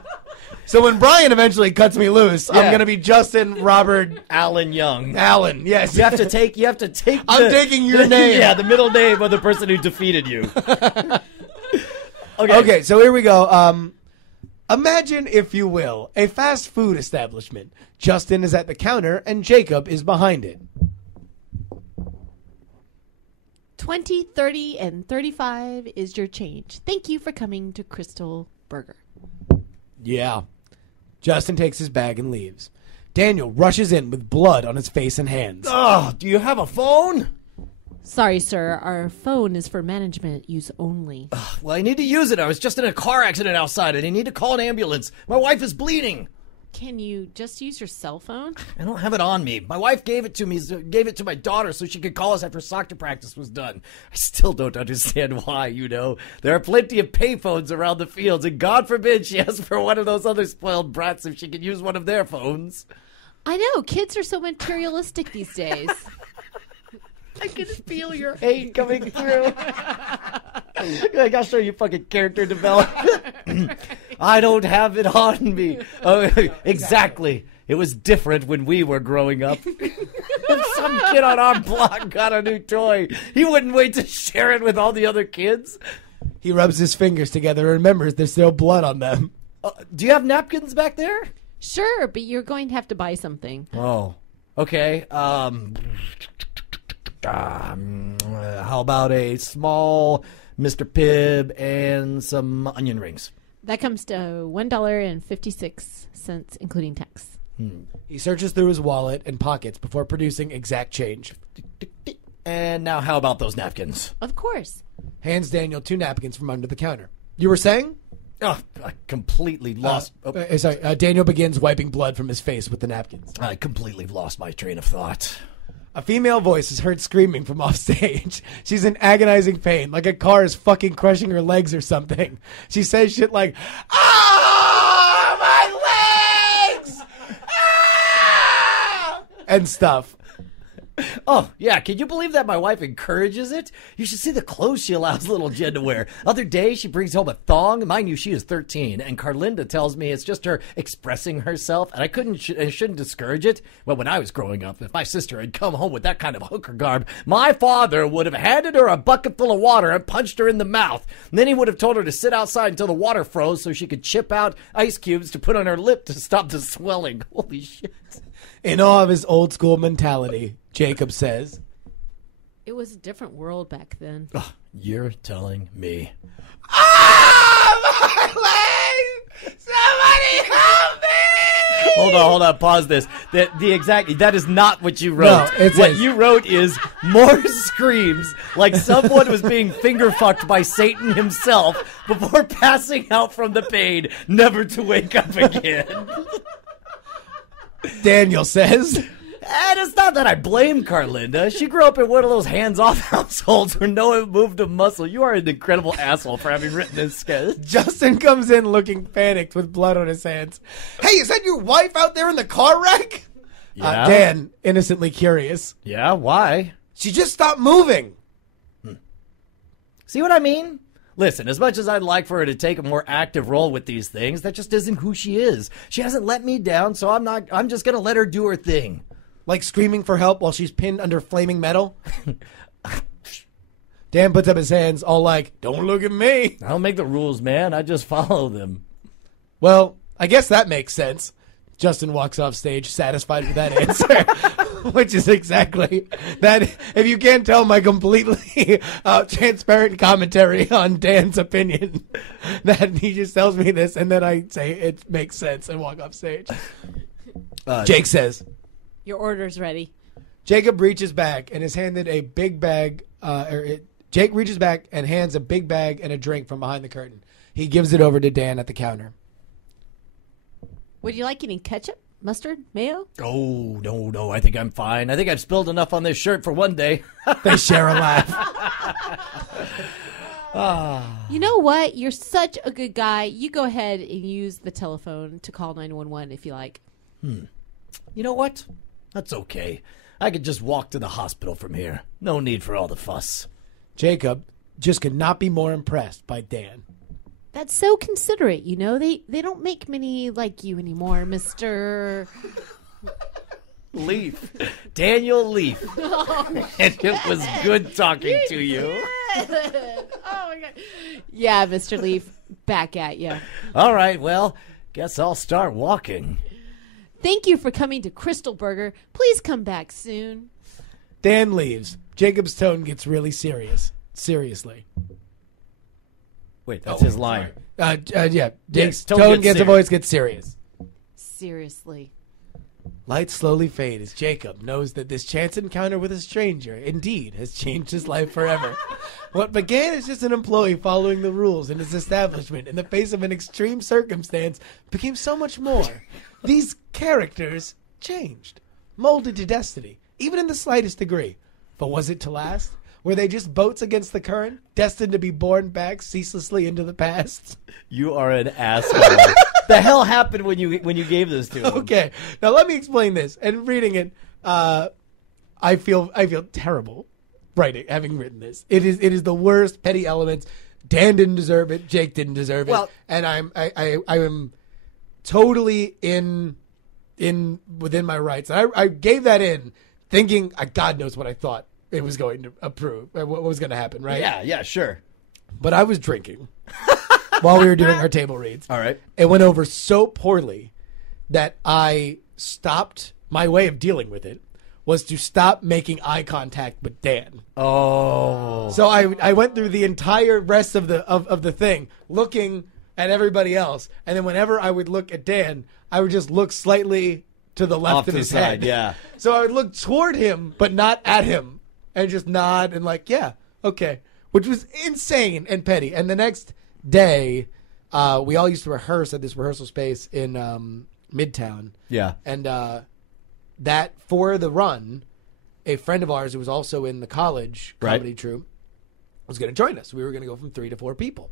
So when Brian eventually cuts me loose, I'm going to be Justin Robert Allen Young. Allen, yes. You have to take I'm taking your name. Yeah, the middle name of the person who defeated you. Okay, so here we go. Imagine, if you will, a fast food establishment. Justin is at the counter and Jacob is behind it. 20, 30, and 35 is your change. Thank you for coming to Crystal Burger. Yeah. Justin takes his bag and leaves. Daniel rushes in with blood on his face and hands. Oh, do you have a phone? Sorry, sir. Our phone is for management use only. Well, I need to use it. I was just in a car accident outside, and I need to call an ambulance. My wife is bleeding. Can you just use your cell phone? I don't have it on me. My wife gave it to me, gave it to my daughter so she could call us after soccer practice was done. I still don't understand why, There are plenty of payphones around the fields, and God forbid she asks for one of those other spoiled brats if she can use one of their phones. I know. Kids are so materialistic these days. I can feel your hate coming through. I gotta show you fucking character development. I don't have it on me. Oh, exactly. It was different when we were growing up. If some kid on our block got a new toy, he wouldn't wait to share it with all the other kids. He rubs his fingers together and remembers there's still blood on them. Do you have napkins back there? Sure, but you're going to have to buy something. Oh, okay. How about a small Mr. Pibb and some onion rings? That comes to $1.56, including tax. He searches through his wallet and pockets before producing exact change. And now how about those napkins? Of course. Hands Daniel 2 napkins from under the counter. You were saying? Oh, I completely lost... Daniel begins wiping blood from his face with the napkins. I completely lost my train of thought. A female voice is heard screaming from off stage. She's in agonizing pain, like a car is fucking crushing her legs or something. She says shit like, "Ah, my legs!" Ah! And stuff. Oh, yeah, can you believe that my wife encourages it? You should see the clothes she allows little Jen to wear. Other day, she brings home a thong. Mind you, she is 13, and Carlinda tells me it's just her expressing herself, and I shouldn't discourage it. Well, when I was growing up, if my sister had come home with that kind of hooker garb, my father would have handed her a bucket full of water and punched her in the mouth. And then he would have told her to sit outside until the water froze so she could chip out ice cubes to put on her lip to stop the swelling. Holy shit. In awe of his old school mentality, Jacob says, "It was a different world back then." Oh, you're telling me. "Ah, my leg! Somebody help me!" Hold on, pause this. That is not what you wrote. No, what you wrote is more screams like someone was being finger fucked by Satan himself before passing out from the pain, never to wake up again. Daniel says, And it's not that I blame Carlinda. She grew up in one of those hands-off households where no one moved a muscle. You are an incredible asshole for having written this sketch. Justin comes in looking panicked with blood on his hands. "Hey, is that your wife out there in the car wreck?" Yeah. Dan, innocently curious. Yeah, why? "She just stopped moving." See what I mean? Listen, as much as I'd like for her to take a more active role with these things, that just isn't who she is. She hasn't let me down, so I'm just going to let her do her thing. Like screaming for help while she's pinned under flaming metal? Dan puts up his hands all like, don't look at me. I don't make the rules, man. I just follow them. Well, I guess that makes sense. Justin walks off stage satisfied with that answer, which is exactly that. If you can't tell my completely transparent commentary on Dan's opinion, that he just tells me this and then I say it makes sense and walk off stage. Jake says, Your order's ready. Jacob reaches back and is handed a big bag. Jake reaches back and hands a big bag and a drink from behind the curtain. He gives it over to Dan at the counter. Would you like any ketchup, mustard, mayo? Oh, no. I think I'm fine. I think I've spilled enough on this shirt for one day. They share a laugh. You know what? You're such a good guy. You go ahead and use the telephone to call 911 if you like. You know what? That's okay. I could just walk to the hospital from here. No need for all the fuss. Jacob just could not be more impressed by Dan. That's so considerate, you know. They don't make many like you anymore, Mr. Leaf. Daniel Leaf. And it was good talking to you. Oh, my God. Yeah, Mr. Leaf, back at you. All right, well, guess I'll start walking. Thank you for coming to Crystal Burger. Please come back soon. Dan leaves. Jacob's tone gets really serious. Seriously. Wait, that's his line. Yeah. Jake's tone tone gets gets, the voice gets serious. Seriously. Lights slowly fade as Jacob knows that this chance encounter with a stranger indeed has changed his life forever. What began as just an employee following the rules in his establishment in the face of an extreme circumstance became so much more. These characters changed, molded to destiny, even in the slightest degree. But was it to last? Were they just boats against the current, destined to be borne back ceaselessly into the past? You are an asshole. The hell happened when you gave this to him? Okay, now let me explain this. And reading it, I feel terrible having written this. It is the worst petty elements. Dan didn't deserve it. Jake didn't deserve it. And I am totally within my rights. And I gave that in thinking, God knows what I thought it was going to approve, what was going to happen, right? Yeah, sure. But I was drinking while we were doing our table reads. All right. It went over so poorly that I stopped. My way of dealing with it was to stop making eye contact with Dan. Oh. So I went through the entire rest of the thing looking at everybody else, and then whenever I would look at Dan, I would just look slightly to the left Off of to his the side, head. yeah. So I would look toward him, but not at him, and just nod and like, yeah, okay, which was insane and petty. And the next day, we all used to rehearse at this rehearsal space in Midtown. Yeah. And that for the run, a friend of ours who was also in the college comedy troupe was going to join us. We were going to go from 3 to 4 people.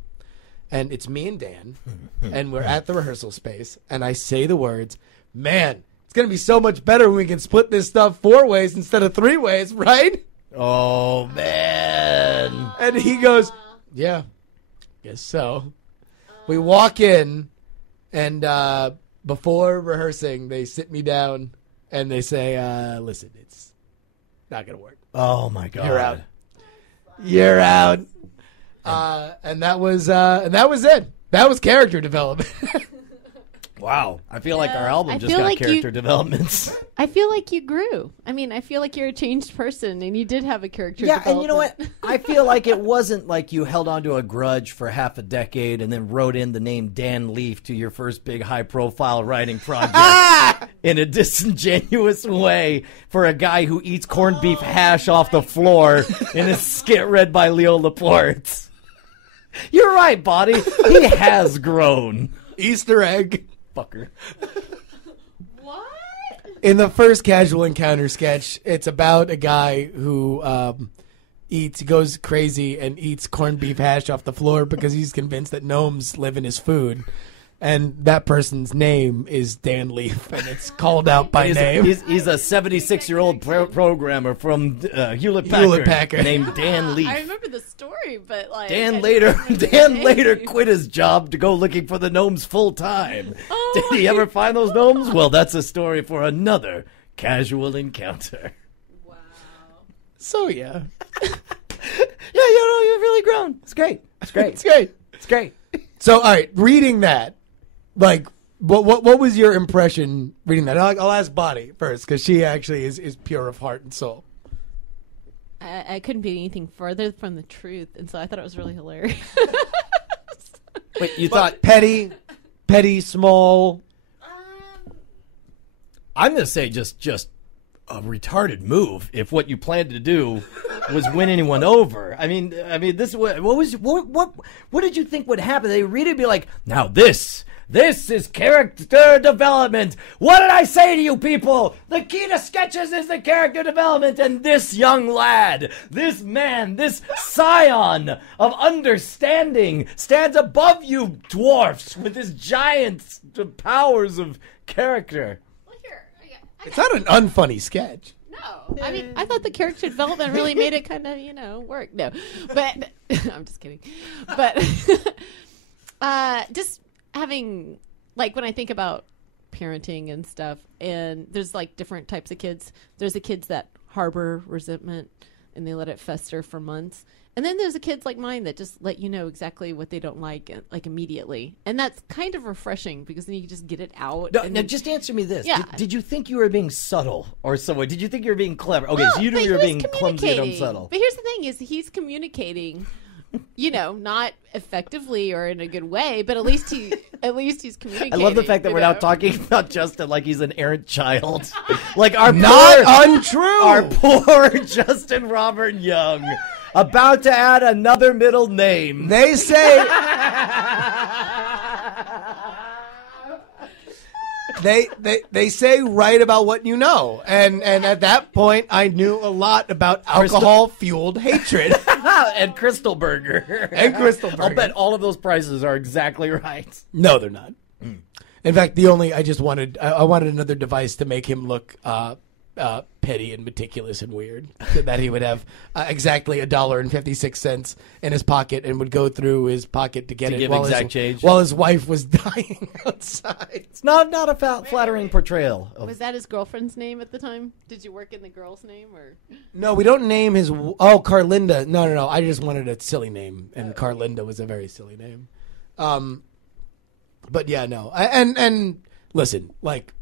And it's me and Dan, and we're at the rehearsal space, and I say the words, man, it's going to be so much better when we can split this stuff 4 ways instead of 3 ways, right? Oh, man. And he goes, yeah, guess so. We walk in, and before rehearsing, they sit me down, and they say, listen, it's not going to work. Oh, my God. You're out. You're out. And that was it. That was character development. Wow. I feel like our album I just feel got like character developments. I feel like you grew. I mean, I feel like you're a changed person, and you did have a character development. And you know what? I feel like it wasn't like you held on to a grudge for half a decade and then wrote in the name Dan Leaf to your first big high-profile writing project in a disingenuous way for a guy who eats corned beef hash off the floor in a skit read by Leo Laporte. You're right, Buddy. He has grown. Easter egg. Fucker. What? In the first Casual Encounter sketch, it's about a guy who goes crazy and eats corned beef hash off the floor because he's convinced that gnomes live in his food. And that person's name is Dan Leaf, and it's called out by name. He's a 76-year-old programmer from Hewlett-Packard named Dan Leaf. I remember the story, but like Dan later quit his job to go looking for the gnomes full time. Oh, Did he ever find those gnomes? Well, that's a story for another Casual Encounter. Wow. So, yeah. Yeah, really grown. It's great. It's great. It's great. It's great. So, all right, reading that, like, what was your impression reading that? I'll ask Bonnie first because she actually is pure of heart and soul. I couldn't be anything further from the truth, and so I thought it was really hilarious. Wait, you thought petty, small? I'm going to say just a retarded move if what you planned to do was win anyone over. I mean this what did you think would happen? They read it and be like, now this is character development. What did I say to you people? The key to sketches is the character development, and this young lad, this man, this scion of understanding stands above you dwarfs with his giant powers of character. It's not an unfunny sketch. No, I mean, I thought the character development really made it kind of, work. No, but I'm just kidding. But just having, like, when I think about parenting and stuff, and there's like different types of kids. There's the kids that harbor resentment and they let it fester for months. And then there's the kids like mine that just let you know exactly what they don't like immediately. And that's kind of refreshing because then you can just get it out. Now, just answer me this. Yeah. Did you think you were being subtle or somewhat? Did you think you were being clever? Okay, No, so you knew but you were he being was clumsy and communicating. unsubtle. But here's the thing is he's communicating, not effectively or in a good way, but at least he's communicating. I love the fact that we're now talking about Justin like he's an errant child. Like Untrue. Our poor Justin Robert Young. About to add another middle name. They say they say write about what you know, and at that point I knew a lot about alcohol fueled hatred and Crystal Burger. I'll bet all of those prices are exactly right. No, they're not. In fact, I wanted another device to make him look petty and meticulous and weird, so that he would have exactly $1.56 in his pocket and would go through his pocket to get To it give while exact change. while his wife was dying outside. It's not a flattering portrayal. Was that his girlfriend's name at the time? Did you work in the girl's name or? No, we don't name his. Oh, Carlinda. No. I just wanted a silly name, and Carlinda was a very silly name. But yeah, no. And listen, like,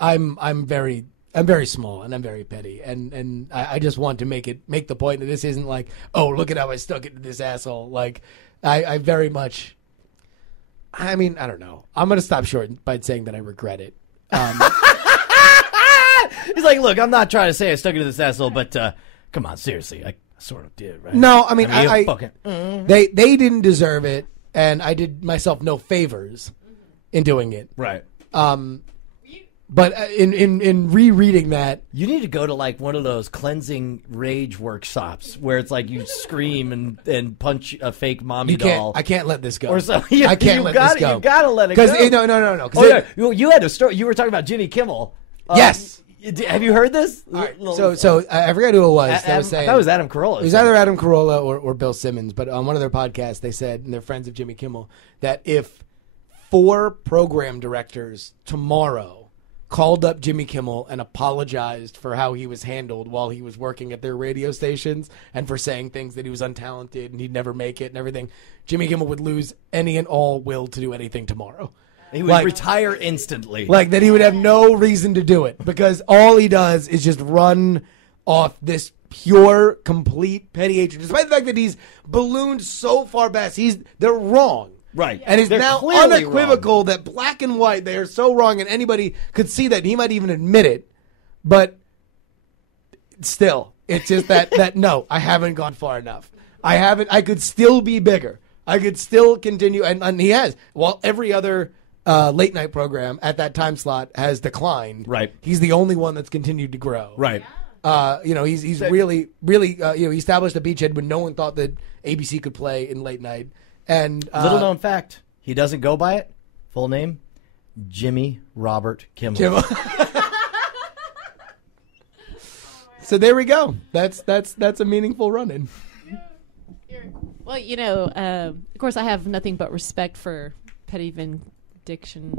I'm very small and I'm very petty, and I just want to make the point that this isn't like, oh, look at how I stuck it to this asshole. Like, I very much. I mean, I don't know. I'm gonna stop short by saying that I regret it. He's like, look, I'm not trying to say I stuck it to this asshole, but come on, seriously, I sort of did, right? No, I mean, they they didn't deserve it, and I did myself no favors in doing it. Right. But in rereading that, you need to go to like one of those cleansing rage workshops where it's like you scream and punch a fake mommy doll. I can't let this go. Or so, I can't let this go. You gotta let it go. No. You had a story. You were talking about Jimmy Kimmel. Yes. Have you heard this? Right. So I forgot who it was that was saying. That was Adam Carolla. It was either Adam Carolla or Bill Simmons. But on one of their podcasts, they said, and they're friends of Jimmy Kimmel, that if 4 program directors tomorrow called up Jimmy Kimmel and apologized for how he was handled while he was working at their radio stations and for saying things that he was untalented and he'd never make it and everything, Jimmy Kimmel would lose any and all will to do anything tomorrow. He would retire instantly. Like, that he would have no reason to do it because all he does is just run off this pure, complete petty hatred. Despite the fact that he's ballooned so far past, they're wrong. Right. And he's They're now clearly unequivocal wrong. that black and white, they are so wrong, and anybody could see that. He might even admit it. But still, it's just that no, I haven't gone far enough. I could still be bigger. I could still continue, and he has. While every other late night program at that time slot has declined, right? He's the only one that's continued to grow, right? He's really he established a beachhead when no one thought that ABC could play in late night. And little known fact, he doesn't go by it. Full name, Jimmy Robert Kimmel. So there we go. That's a meaningful run-in. Well, of course, I have nothing but respect for petty vindication.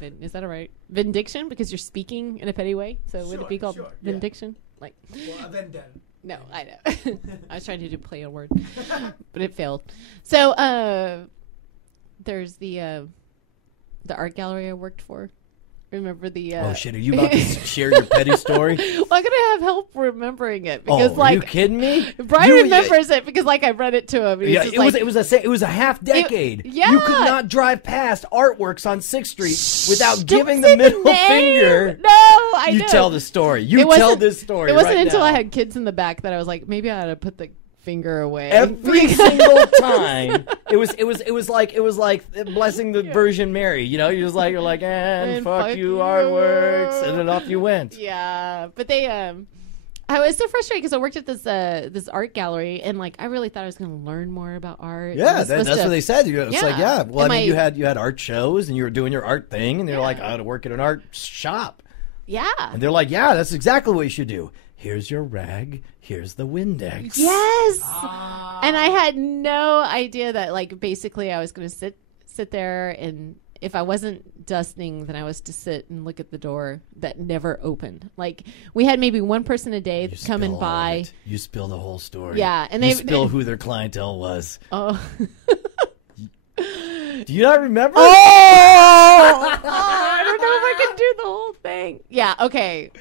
Is that all right? Vindication, because you're speaking in a petty way. So would it be called vindication? Like, Well, a vendetta. no, I know. I was trying to do play on word, but it failed. So there's the art gallery I worked for. Remember the? Oh shit! Are you about to share your petty story? Well, I'm gonna have help remembering it because, Are you kidding me? Brian remembers it because, I read it to him. Yeah, it was a half decade. Yeah, you could not drive past artworks on 6th Street without Don't giving say the middle name. finger. No, I know. You tell the story. You tell this story. It wasn't right until now. I had kids in the back that I was like, maybe I ought to put the finger away. Every single time, it was like blessing the Virgin Mary. You know, you're like, and fuck you, artworks, and then off you went. Yeah, but they I was so frustrated because I worked at this art gallery and I really thought I was going to learn more about art. Yeah, that's what they said. It's Yeah. Well, And I mean, you had art shows and you were doing your art thing, and they're like, I ought to work at an art shop. Yeah, And they're like, yeah, that's exactly what you should do. Here's your rag. Here's the Windex. yes. And I had no idea that basically I was going to sit there, and if I wasn't dusting, then I was to sit and look at the door that never opened. We had maybe one person a day coming by. You spill the whole story. Yeah, and you they spill who their clientele was. Oh. Do you not remember? Oh, I don't know if I can do the whole thing. Yeah, okay.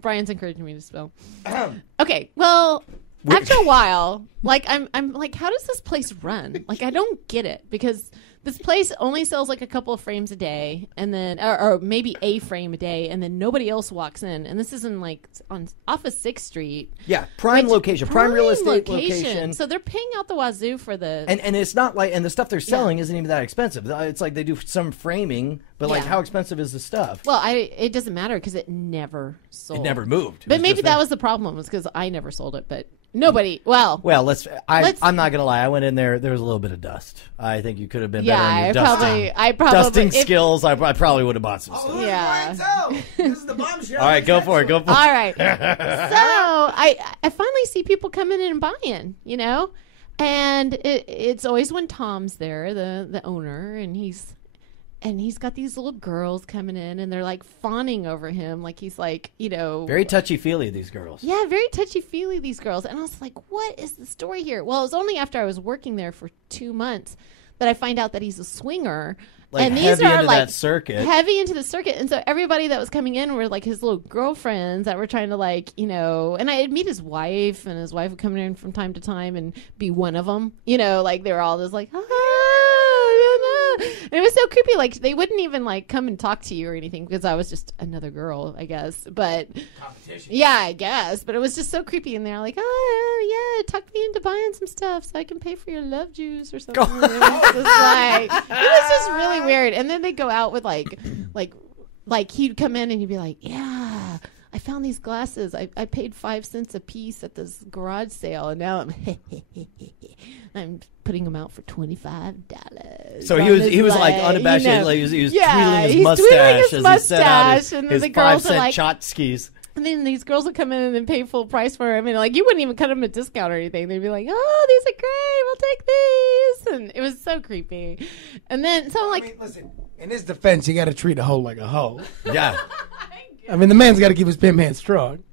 Brian's encouraging me to spill. Okay, well, after a while, I'm like, how does this place run? I don't get it because this place only sells a couple of frames a day, and then or maybe a frame a day, and then nobody else walks in. And this is in off of 6th Street. Yeah, prime location, prime real estate location. So they're paying out the wazoo for the and it's not and the stuff they're selling isn't even that expensive. It's they do some framing, but how expensive is the stuff? Well, it doesn't matter because it never sold. It never moved. But maybe that was the problem, was because I never sold it. But nobody. Well, I'm not gonna lie. I went in there. There was a little bit of dust. I think you could have been better on your dusting skills. I probably would have bought some stuff. Yeah. This is the bombshell. All right, go for it. All right. So I finally see people coming in and buying, and it's always when Tom's there, the owner, and he's got these little girls coming in, and they're fawning over him, he's very touchy-feely, these girls. Yeah, very touchy-feely, these girls. And I was like, what is the story here? Well, it was only after I was working there for 2 months that I find out that he's a swinger. And these heavy are into that circuit. Heavy into the circuit. And so everybody that was coming in were his little girlfriends that were trying to and I'd meet his wife, and his wife would come in from time to time and be one of them. They were all just and it was so creepy. They wouldn't even come and talk to you or anything because I was just another girl, I guess. But Competition. yeah, I guess. But it was just so creepy. And they're like, oh yeah, talk me into buying some stuff so I can pay for your love juice or something. It was just really weird. And then they go out with he'd come in and he'd be like, yeah, I found these glasses. I paid 5 cents a piece at this garage sale, and now I'm putting them out for $25. So he was unabashed. He was twirling his mustache as he set out his 5 cent tchotchkes. And then these girls would come in and then pay full price for them. And you wouldn't even cut them a discount or anything. They'd be like, oh, these are great. We'll take these. And it was so creepy. And then, so I'm listen, in his defense, you got to treat a hoe like a hoe. Yeah. I mean, the man's got to keep his pimp hand strong.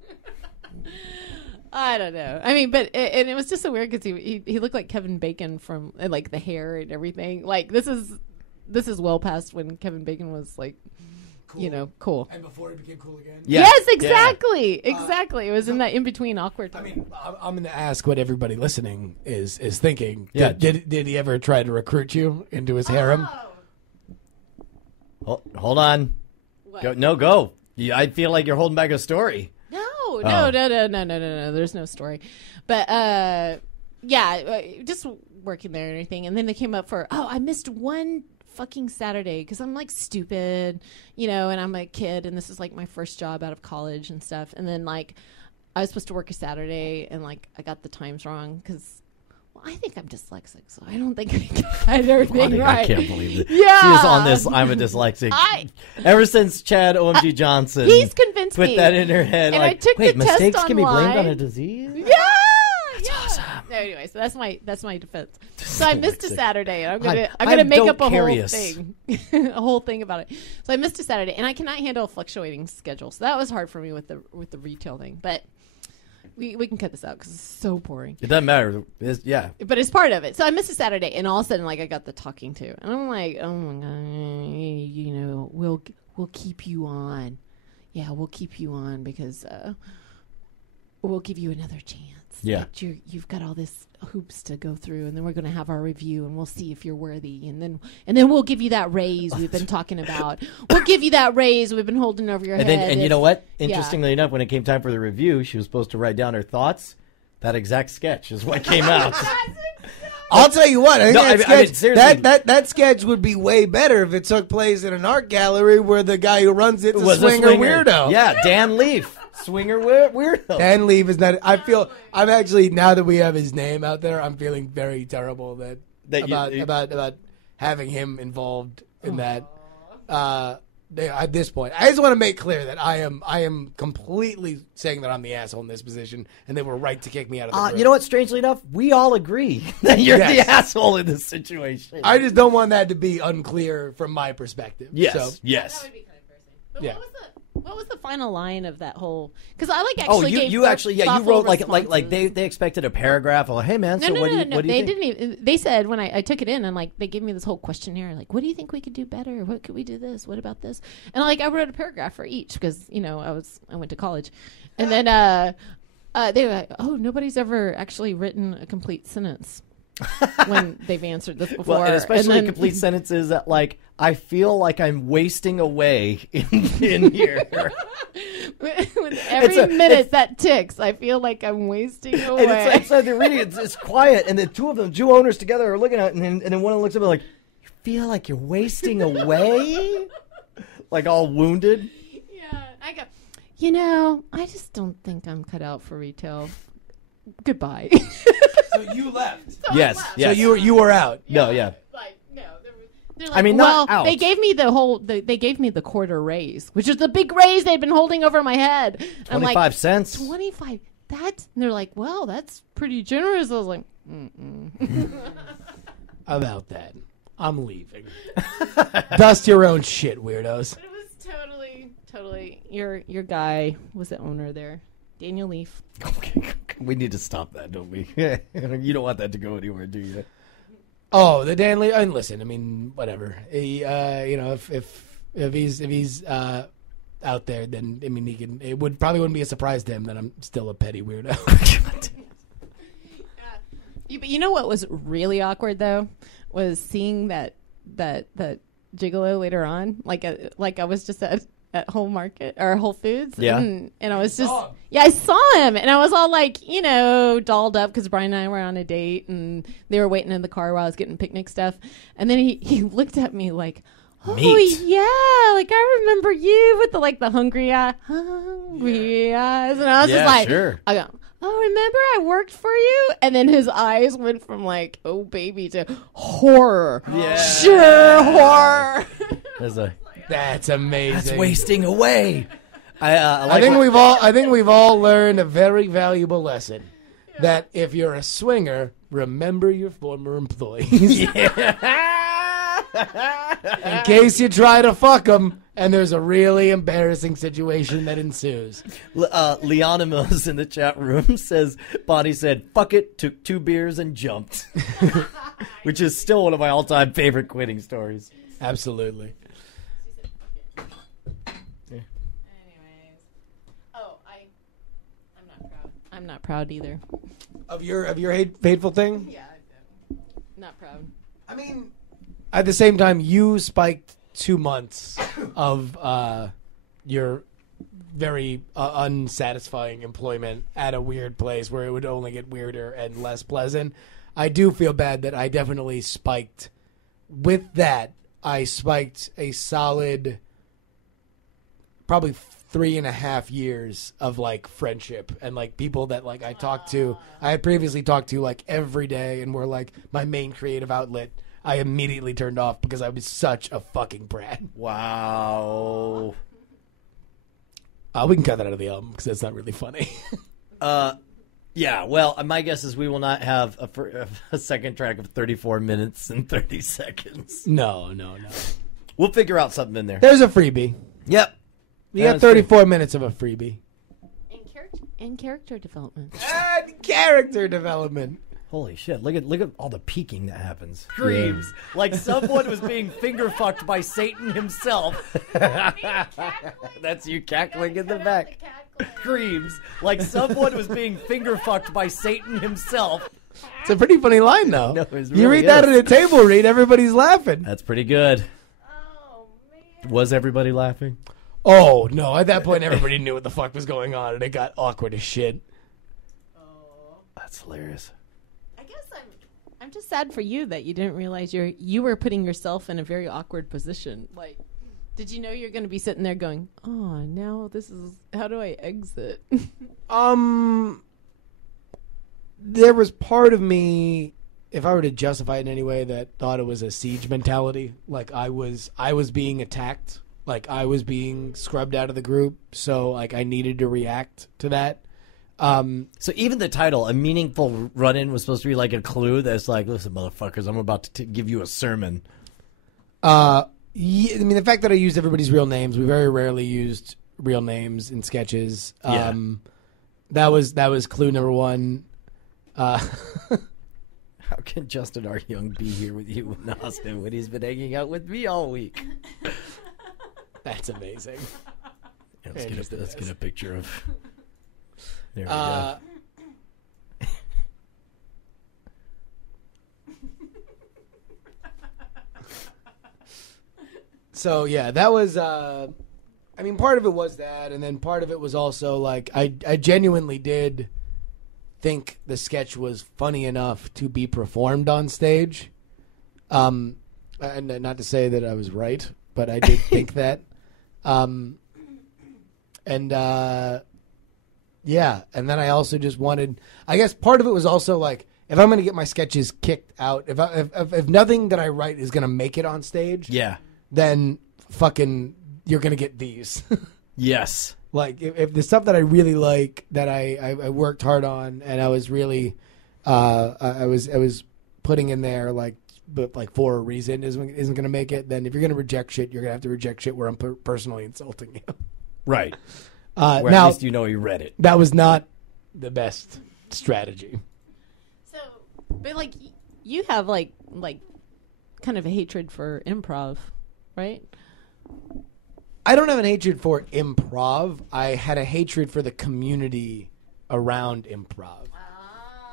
I don't know. But it was just so weird because he looked like Kevin Bacon from the hair and everything. This is well past when Kevin Bacon was cool. Cool. And before he became cool again. Yes, exactly, exactly. It was in that in between awkward time. I'm going to ask what everybody listening is thinking. Yeah. Did he ever try to recruit you into his harem? Hold on. What? Go. I feel like you're holding back a story. No. There's no story. But just working there and everything. And then they came up for, I missed one fucking Saturday because I'm stupid, and I'm a kid, and this is my first job out of college and stuff. And then I was supposed to work a Saturday, and I got the times wrong because. I think I'm dyslexic, so I don't think I got everything right. I can't believe it. Yeah. She was on this, I'm a dyslexic. Ever since Chad OMG Johnson he's convinced put me. that in her head. And I took the mistakes test can be blamed on online. a disease? Yeah. That's awesome. No, anyway, so that's my defense. So I missed a Saturday, and I'm gonna make up a whole thing, a whole thing about it. So I missed a Saturday, and I cannot handle a fluctuating schedule. So that was hard for me with the retail thing. But We can cut this out because it's so boring. It doesn't matter. Yeah. But it's part of it. So I missed a Saturday, and all of a sudden, like, I got the talking to, and I'm like, oh my god, you know, we'll keep you on. Yeah, we'll keep you on because we'll give you another chance. Yeah. But you've got all this hoops to go through, and then we're going to have our review, and we'll see if you're worthy, and then we'll give you that raise we've been talking about. We'll give you that raise we've been holding over your head. And you know what? Interestingly enough, when it came time for the review, she was supposed to write down her thoughts. That exact sketch is what came out. I'll tell you what. I think seriously. that sketch would be way better if it took place in an art gallery where the guy who runs it's a swinger weirdo. Yeah, Dan Leaf. Swinger weirdo. Dan Leaf is not. I'm actually, now that we have his name out there, I'm feeling very terrible about having him involved in that. At this point, I just want to make clear that I am completely saying that I'm the asshole in this position, and they were right to kick me out of the group. You know what? Strangely enough, we all agree that you're the asshole in this situation. I just don't want that to be unclear from my perspective. Yes. So, yes. That would be kind of embarrassing. But Yeah. what was the final line of that whole? Because I actually gave you actually you thoughtful wrote like responses. they expected a paragraph. Like, hey man, No, so no, what do you they think? didn't even. They said when I took it in, and like they gave me this whole questionnaire, like, what do you think we could do better? What could we do this? What about this? And like I wrote a paragraph for each because I went to college, and then they were like, oh, nobody's ever actually written a complete sentence when they've answered this before. Well, and especially then, complete sentences that like I feel like I'm wasting away in here. with every minute that ticks, I feel like I'm wasting away. And it's like they're reading it, it's quiet, and the two owners together are looking at it, and then one of them looks up and like, you feel like you're wasting away? Like all wounded? Yeah. I go, I just don't think I'm cut out for retail. Goodbye. So you left. Yes. So you were out. No, yeah. Like, no. They're like, I mean, not out. They gave me they gave me the quarter raise, which is the big raise they'd been holding over my head. 25 like, cents. 25. And they're like, well, that's pretty generous. I was like, About that. I'm leaving. Dust your own shit, weirdos. But it was totally your guy was the owner there. Daniel Leaf. Okay, we need to stop that, don't we? You don't want that to go anywhere, do you? Oh, the Dan Lee. And listen, I mean, whatever. He, if he's out there, then I mean, he can. It probably wouldn't be a surprise to him that I'm still a petty weirdo. But you know what was really awkward though was seeing that gigolo later on, like I was just at Whole Market or Whole Foods, and I was just I saw him, and I was all like, dolled up because Brian and I were on a date, and they were waiting in the car while I was getting picnic stuff, and then he looked at me like, oh Meat. yeah, like I remember you with the hungry eyes, and I was just like, sure. I go, oh, remember I worked for you? And then his eyes went from like, oh baby, to horror. Yeah. Sure, horror. That's amazing. That's wasting away. I think we've all learned a very valuable lesson. Yeah. That if you're a swinger, remember your former employees. In case you try to fuck them, and there's a really embarrassing situation that ensues. Leonymous in the chat room says, Bonnie said, fuck it, took 2 beers and jumped. Which is still one of my all-time favorite quitting stories. Absolutely. I'm not proud either. Of your hateful thing? Yeah, not proud. I mean, at the same time, you spiked 2 months of your very unsatisfying employment at a weird place where it would only get weirder and less pleasant. I do feel bad that I definitely spiked. With that, I spiked a solid probably 3.5 years of friendship and people that I talked to. I had previously talked to every day and were my main creative outlet. I immediately turned off because I was such a fucking brat. Wow. We can cut that out of the album because that's not really funny. Yeah, well, my guess is we will not have a second track of 34 minutes and 30 seconds. No. We'll figure out something in there. There's a freebie. Yep. You got 34 minutes of a freebie. And character development. And character development. Holy shit! Look at all the peeking that happens. Screams like someone was being finger fucked by Satan himself. That's you cackling in the back. Screams like someone was being finger fucked by Satan himself. It's a pretty funny line, though. No, it really you read that is. at a table read, everybody's laughing. That's pretty good. Oh, man. Was everybody laughing? Oh, no. At that point, everybody knew what the fuck was going on, and it got awkward as shit. That's hilarious. I guess I'm just sad for you that you didn't realize you were putting yourself in a very awkward position. Like, did you know you're going to be sitting there going, "Oh, now this is how do I exit?" There was part of me, if I were to justify it in any way, that thought it was a siege mentality. Like I was being attacked. Like I was being scrubbed out of the group. So like I needed to react to that. So even the title, A Meaningful Run-In, was supposed to be like a clue that's like, listen, motherfuckers, I'm about to give you a sermon. Yeah, I mean, the fact that I used everybody's real names, we very rarely used real names in sketches. Yeah. That was clue number one. How can Justin R. Young be here with you in Austin when he's been hanging out with me all week? That's amazing. Yeah, let's get a picture of... There we go. So yeah, that was. I mean, part of it was that, and then part of it was also like I genuinely did think the sketch was funny enough to be performed on stage. And not to say that I was right, but I did think that. Yeah, and then I also just wanted. I guess part of it was also like, if I'm going to get my sketches kicked out, if nothing that I write is going to make it on stage, Yeah. then fucking you're going to get these. Yes. Like if the stuff that I really like, that I worked hard on, and I was really, I was putting in there but for a reason isn't going to make it. Then if you're going to reject shit, you're going to have to reject shit where I'm personally insulting you. Right. Now, at least you know he read it. that was not the best strategy. So, but like you have like kind of a hatred for improv, right? I don't have an hatred for improv. I had a hatred for the community around improv.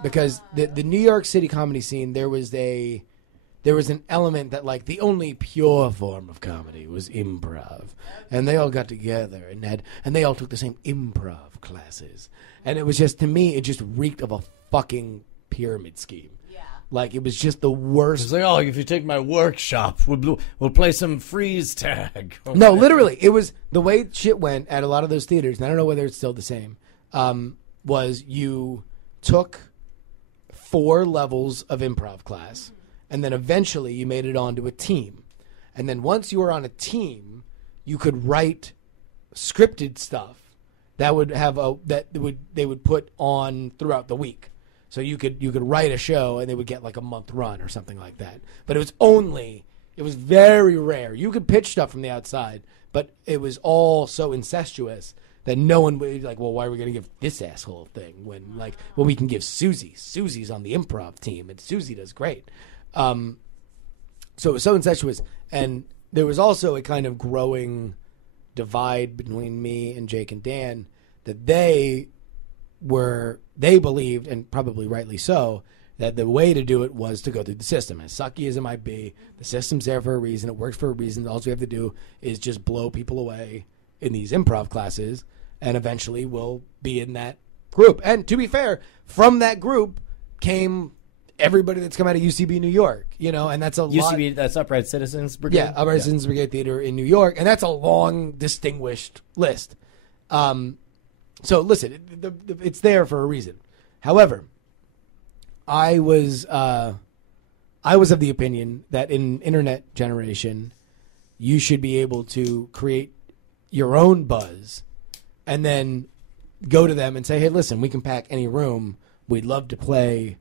Because the New York City comedy scene, there was an element that like the only pure form of comedy was improv. And they all got together and they all took the same improv classes. And it was just, to me, it just reeked of a fucking pyramid scheme. Yeah. Like it was just the worst. It's like, oh, if you take my workshop, we'll play some freeze tag. No, literally, it was the way shit went at a lot of those theaters, and I don't know whether it's still the same, was you took 4 levels of improv class, and then eventually you made it onto a team. And then once you were on a team, you could write scripted stuff that would have they would put on throughout the week. So you could write a show and they would get like a month run or something like that. But it was very rare. You could pitch stuff from the outside, but it was all so incestuous that no one would like, well, why are we going to give this asshole a thing when like, well, we can give Susie. Susie's on the improv team and Susie does great. So it was so incestuous, and there was also a kind of growing divide between me and Jake and Dan that they believed, and probably rightly so, that the way to do it was to go through the system. As sucky as it might be, the system's there for a reason. It works for a reason. All we have to do is just blow people away in these improv classes, and eventually we'll be in that group. And to be fair, from that group came everybody that's come out of UCB New York, and that's a lot. UCB, that's Upright Citizens Brigade? Yeah, Upright Citizens Brigade Theater in New York, and that's a long, distinguished list. So listen, it's there for a reason. However, I was of the opinion that in internet generation, you should be able to create your own buzz and then go to them and say, hey, listen, we can pack any room. We'd love to play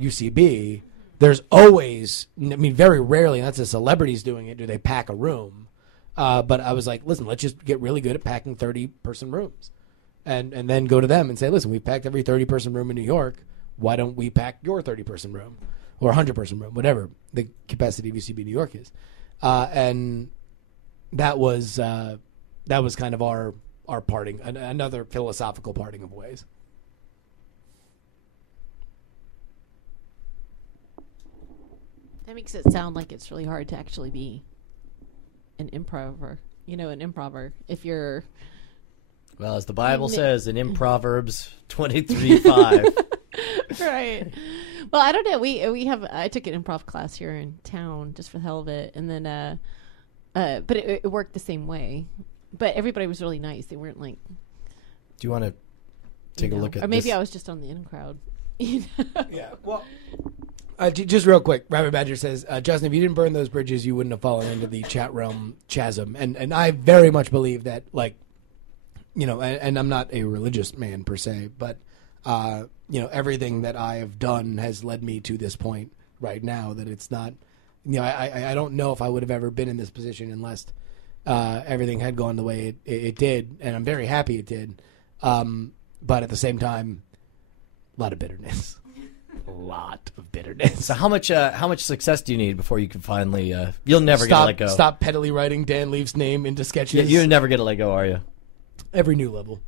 UCB. There's always, very rarely, and that's the celebrities doing it, do they pack a room. But I was like, listen, let's just get really good at packing 30-person rooms. and then go to them and say, listen, we packed every 30-person room in New York. Why don't we pack your 30-person room or 100-person room, whatever the capacity of UCB New York is? And that was kind of our parting, another philosophical parting of ways. That makes it sound like it's really hard to actually be an improver. An improver. If you're... Well, as the Bible says in Proverbs 23:5. Right. Well, I don't know. I took an improv class here in town just for the hell of it. And then, but it worked the same way. But everybody was really nice. They weren't like... Do you want to take a look at Or maybe this? I was just on the in crowd. Yeah, well... just real quick, Rabbit Badger says, Justin, if you didn't burn those bridges, you wouldn't have fallen into the chat realm chasm. And I very much believe that, like, and I'm not a religious man per se, but, everything that I have done has led me to this point right now that it's not, I don't know if I would have ever been in this position unless everything had gone the way it did. And I'm very happy it did. But at the same time, a lot of bitterness. A lot of bitterness. So how much success do you need before you can finally you'll never get to let go? Stop pettily writing Dan Leaf's name into sketches. You're never gonna let go, are you? Every new level.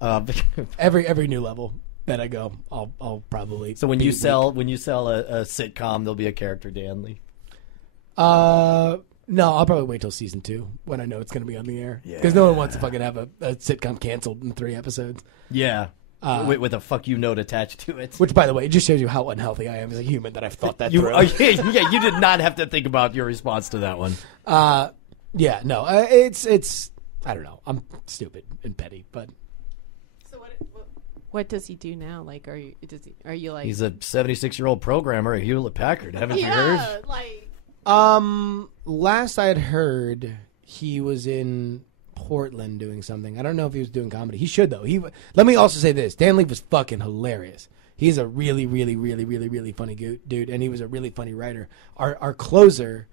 Every new level that I go, I'll probably. So when you sell a sitcom, there'll be a character Dan Lee. No, I'll probably wait till season 2 when I know it's gonna be on the air. Because no one wants to fucking have a sitcom canceled in 3 episodes. Yeah. With a fuck you note attached to it. Which, by the way, it just shows you how unhealthy I am as a human that I've thought that through. Yeah, you did not have to think about your response to that one. Yeah, no, it's I don't know. I'm stupid and petty, but. So what does he do now? Like, are you like? He's a 76-year-old programmer at Hewlett Packard. Haven't you heard? Last I had heard, he was in Portland doing something. I don't know if he was doing comedy. He should though. Let me also say this: Dan Leaf was fucking hilarious. He's a really, really, really, really, really funny dude, and he was a really funny writer. Our closer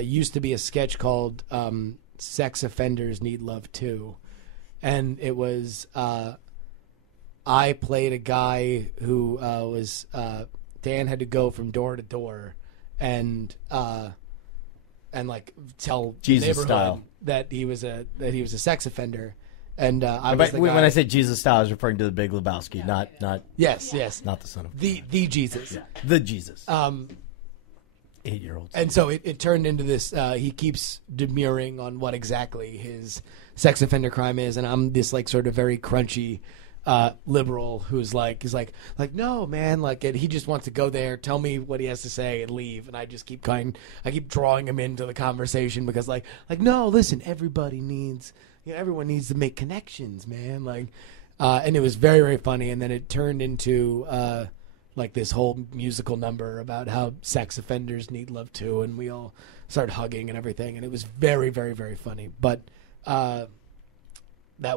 used to be a sketch called "Sex Offenders Need Love Too," and it was I played a guy who was Dan had to go from door to door and like tell Jesus the style that he was a sex offender, and I was the when guy, I say Jesus style, I was referring to the Big Lebowski, not yes, not the son of the Jesus, the Jesus. 8-year-olds, and so it turned into this. He keeps demurring on what exactly his sex offender crime is, and I'm this like sort of very crunchy liberal who's like no man, like and he just wants to go there, tell me what he has to say and leave, and I just keep drawing him into the conversation because like no, listen, everybody needs, everyone needs to make connections, man, like and it was very, very funny, and then it turned into like this whole musical number about how sex offenders need love too, and we all started hugging and everything, and it was very, very, very funny. But that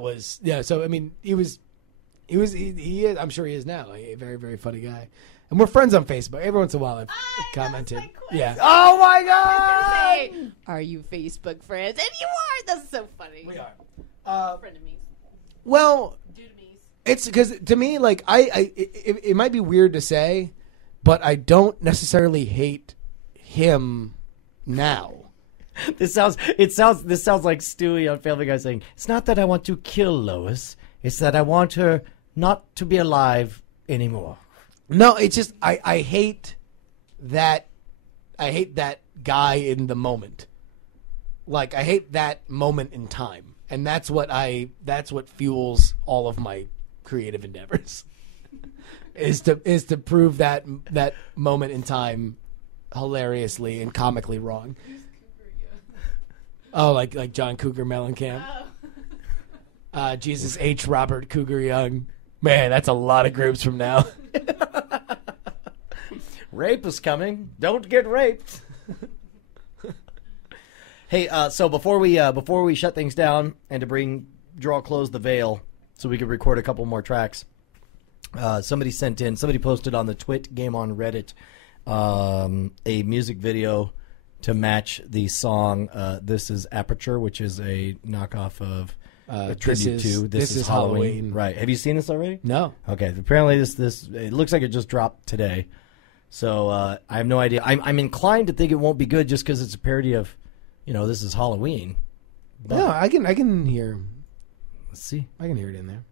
was so I mean he is, I'm sure he is now a very, very funny guy, and we're friends on Facebook. Every once in a while I've commented. Yeah. Oh my God! Are you Facebook friends? And you are. That's so funny. We are. Frenemies. Well, Dudemies. it's because to me, like it might be weird to say, but I don't necessarily hate him now. This sounds like Stewie on Family Guy saying, "It's not that I want to kill Lois; it's that I want her not to be alive anymore." No, it's just I hate that. I hate that guy in the moment. Like I hate that moment in time, and that's what fuels all of my creative endeavors. is to prove that moment in time hilariously and comically wrong. Oh, like John Cougar Mellencamp. Oh. Jesus H. Robert Cougar Young. Man, that's a lot of groups from now. Rape is coming. Don't get raped. Hey, so before we shut things down and to close the veil so we could record a couple more tracks, somebody posted on the Twit game on Reddit a music video to match the song This Is Aperture, which is a knockoff of a tribute to This Is Halloween. Right. Have you seen this already? No. Okay. Apparently this it looks like it just dropped today. So I have no idea. I'm inclined to think it won't be good just because it's a parody of, This Is Halloween. But, No, I can hear. Let's see. I can hear it in there.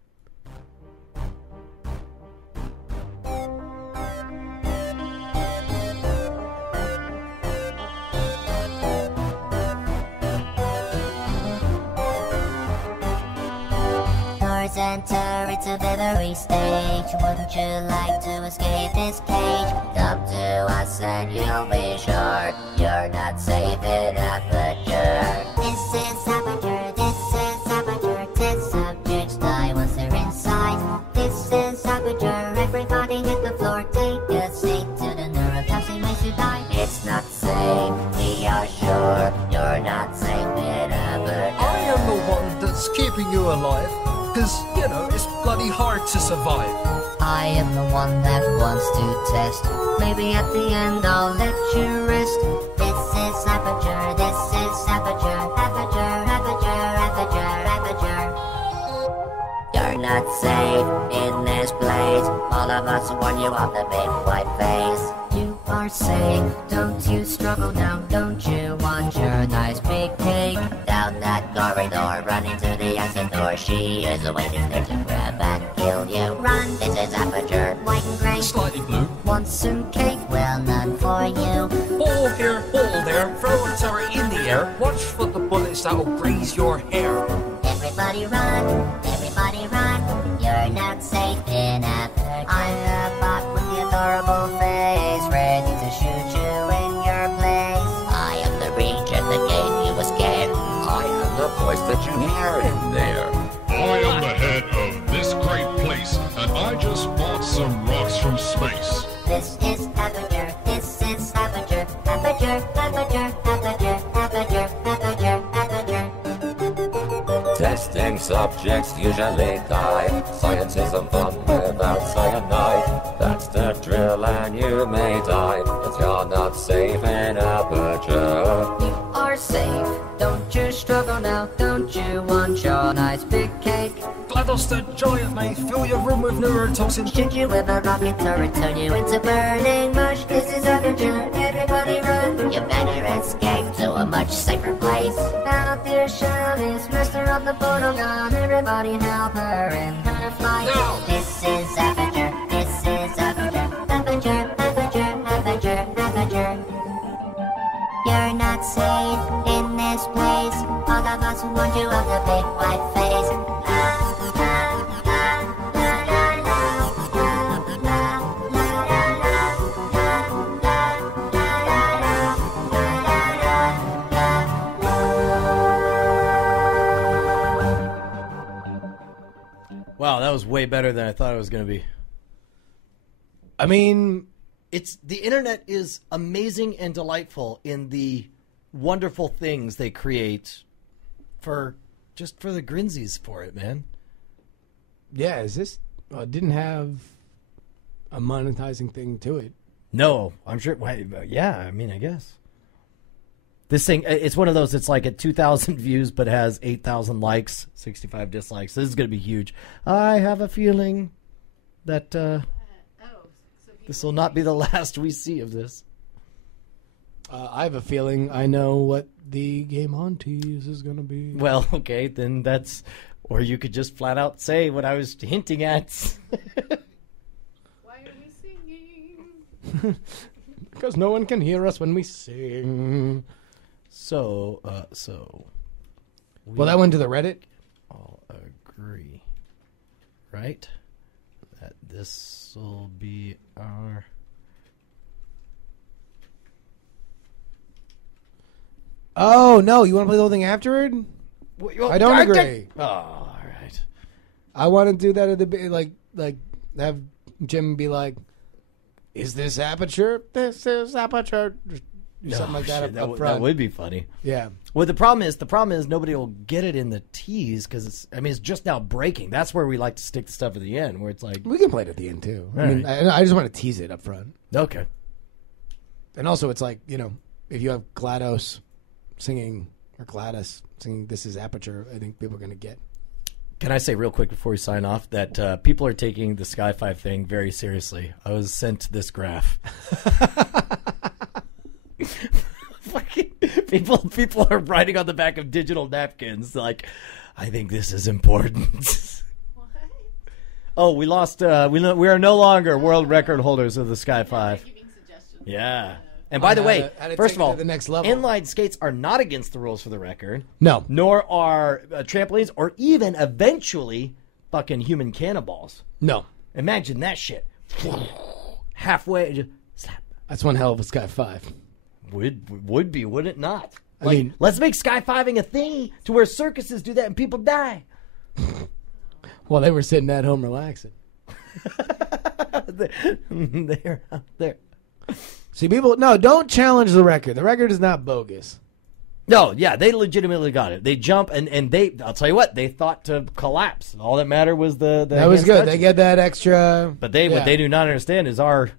Doors enter, it's a memory stage. Wouldn't you like to escape this cage? Come to us and you'll be sure you're not safe in Aperture. This is Aperture, this is Aperture. 10 subjects die once they're inside. This is Aperture, everybody hit the floor. Take a seat to the neurotoxin makes you die. It's not safe, we are sure you're not safe in Aperture. I am the one that's keeping you alive. Cause, it's bloody hard to survive. I am the one that wants to test. Maybe at the end I'll let you rest. This is Aperture, this is Aperture. Aperture, Aperture, Aperture, Aperture. You're not safe in this place. All of us warn you of the big white face. You are safe, don't you struggle now. Don't you want your nice big cake? Down that corridor, run into the exit door. She is waiting there to grab and kill you. Run, this is Aperture, white and gray. Slightly blue. Want some cake? Well, none for you. Hold here, hold there. Throw a tower in the air. Watch for the bullets that'll graze your hair. Everybody run, everybody run. You're not safe in Aperture. I'm a bot with the adorable face, ready to shoot you in your place. I am the regent that gave you a scare. I am the voice that you hear in there. I am the head of this great place, and I just bought some rocks from space. This is Aperture, this is Aperture. Aperture, Aperture, Aperture, Aperture, Aperture, Aperture. Testing subjects usually die. Science isn't fun without cyanide. That's the drill and you may die, but you're not safe in Aperture. You are safe, don't you struggle now. Don't you want your nice big cake? GLaDOS the giant may fill your room with neurotoxin. Shoot you with a rocket turret, turn you into burning mush. This is Aperture, everybody run. You better escape to a much safer place. Out there, Shelley's master of the portal gun. Everybody help her in her flight. No. This is Aperture, this is Aperture. Aperture, Aperture, Aperture, Aperture. You're not safe in this place. All of us warned you of the big white face. Wow, that was way better than I thought it was going to be. I mean, The internet is amazing and delightful in the wonderful things they create for the grinsies for it, man. yeah, is this... it didn't have a monetizing thing to it. No, I'm sure. Yeah, I mean, I guess. This thing, it's one of those, it's like at 2,000 views, but has 8,000 likes, 65 dislikes. This is going to be huge. I have a feeling that this will not be the last we see of this. I have a feeling I know what the Game On tease is going to be. Well, okay, then that's... Or you could just flat out say what I was hinting at. Why are we singing? Because no one can hear us when we sing. So... Well, that went to the Reddit? All agree, right? That this will be our... Oh, no, you want to play the whole thing afterward? I don't agree. Oh, all right. I want to do that at the like have Jim be like, "Is this Aperture? This is Aperture." Do something like that up front. That would be funny. Yeah. Well, the problem is nobody will get it in the tease because it's just now breaking. That's where we like to stick the stuff at the end, where it's like We can play it at the end too. All I mean, right. I just want to tease it up front. Okay. And also, it's like, if you have GLaDOS singing or GLaDOS singing "This Is Aperture," I think people are going to get Can I say real quick before we sign off that people are taking the Sky 5 thing very seriously? I was sent this graph. Fucking people are writing on the back of digital napkins like, I think this is important. What? Oh, we lost. We are no longer world record holders of the Sky 5. Giving suggestions. Yeah. And by the way, how to first take of it all, to the next level. inline skates are not against the rules for the record. No. Nor are trampolines or even eventually fucking human cannonballs. No. Imagine that shit. Halfway, just slap. That's one hell of a Sky 5. Would be, would it not? I mean, let's make Sky 5ing a thing to where circuses do that and people die. Well, they were sitting at home relaxing. They're out there. See, people, no, don't challenge the record. The record is not bogus. No, yeah, they legitimately got it. They jump and they, I'll tell you what, they thought to collapse. All that mattered was the that was hands good. touching. They get that extra. But what they do not understand is our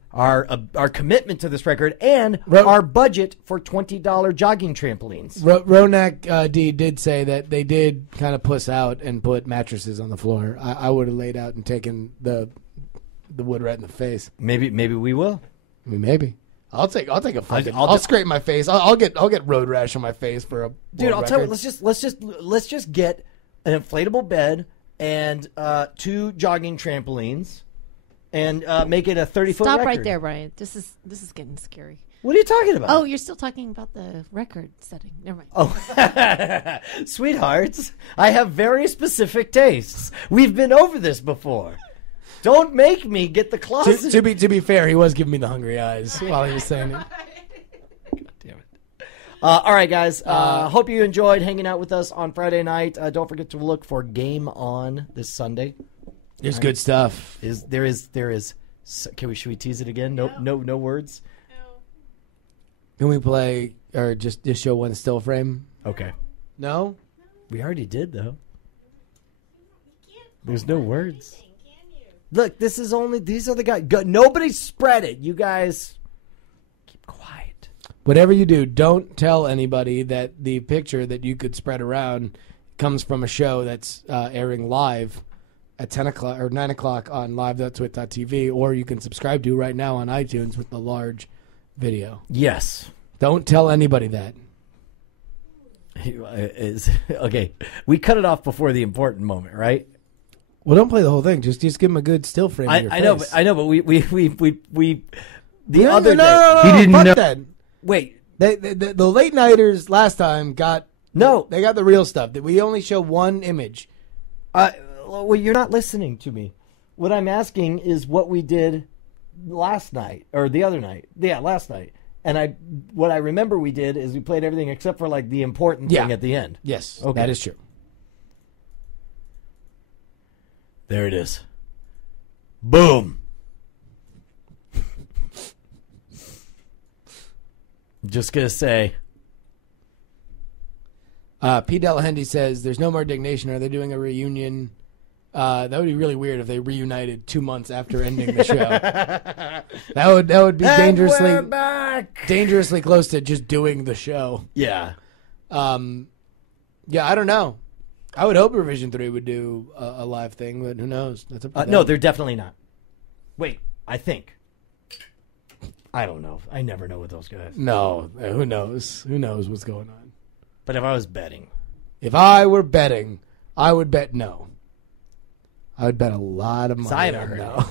commitment to this record and our budget for $20 jogging trampolines. Ronak D did say that they did kind of puss out and put mattresses on the floor. I would have laid out and taken the wood right in the face. Maybe we will. I mean, maybe. I'll take a fucking. I'll scrape my face. I'll get road rash on my face for a. Dude, I'll tell you. Let's just get an inflatable bed and 2 jogging trampolines, and make it a 30-foot Stop record. right there, Brian. This is getting scary. What are you talking about? Oh, you're still talking about the record setting. Never mind. Oh, sweethearts, I have very specific tastes. We've been over this before. Don't make me get the closet. To be fair, he was giving me the hungry eyes while he was saying it. God damn it. All right, guys. Hope you enjoyed hanging out with us on Friday night. Don't forget to look for Game On this Sunday. There's good stuff. There is. Should we tease it again? No words. No. Can we play or just show one still frame? Okay. No. We already did though. There's no words. Look, these are the guys. Nobody spread it. You guys keep quiet. Whatever you do, don't tell anybody that the picture that you could spread around comes from a show that's airing live at 10 o'clock or 9 o'clock on live.twit.tv, or you can subscribe to right now on iTunes with the large video. Yes. Don't tell anybody that. Okay. We cut it off before the important moment, right? Well, don't play the whole thing. Just give him a good still frame. I know, but we the No, other no, day. he didn't know that. Wait, the late nighters last time got they got the real stuff. That we only show one image. Well, you're not listening to me. What I'm asking is what we did last night or the other night. Yeah, last night. And what I remember we did is we played everything except for like the important thing at the end. Yes, okay. That is true. There it is. Boom. Just going to say. P. Delahanty says, there's no more Dignation. Are they doing a reunion? That would be really weird if they reunited 2 months after ending the show. that would be dangerously close to just doing the show. Yeah. Yeah, I don't know. I would hope Revision 3 would do a live thing, but who knows? That's up to them. No, they're definitely not. Wait, I think. I don't know. I never know with those guys. No, who knows? Who knows what's going on? But if I was betting. If I were betting, I would bet no. I would bet a lot of money. I haven't heard no.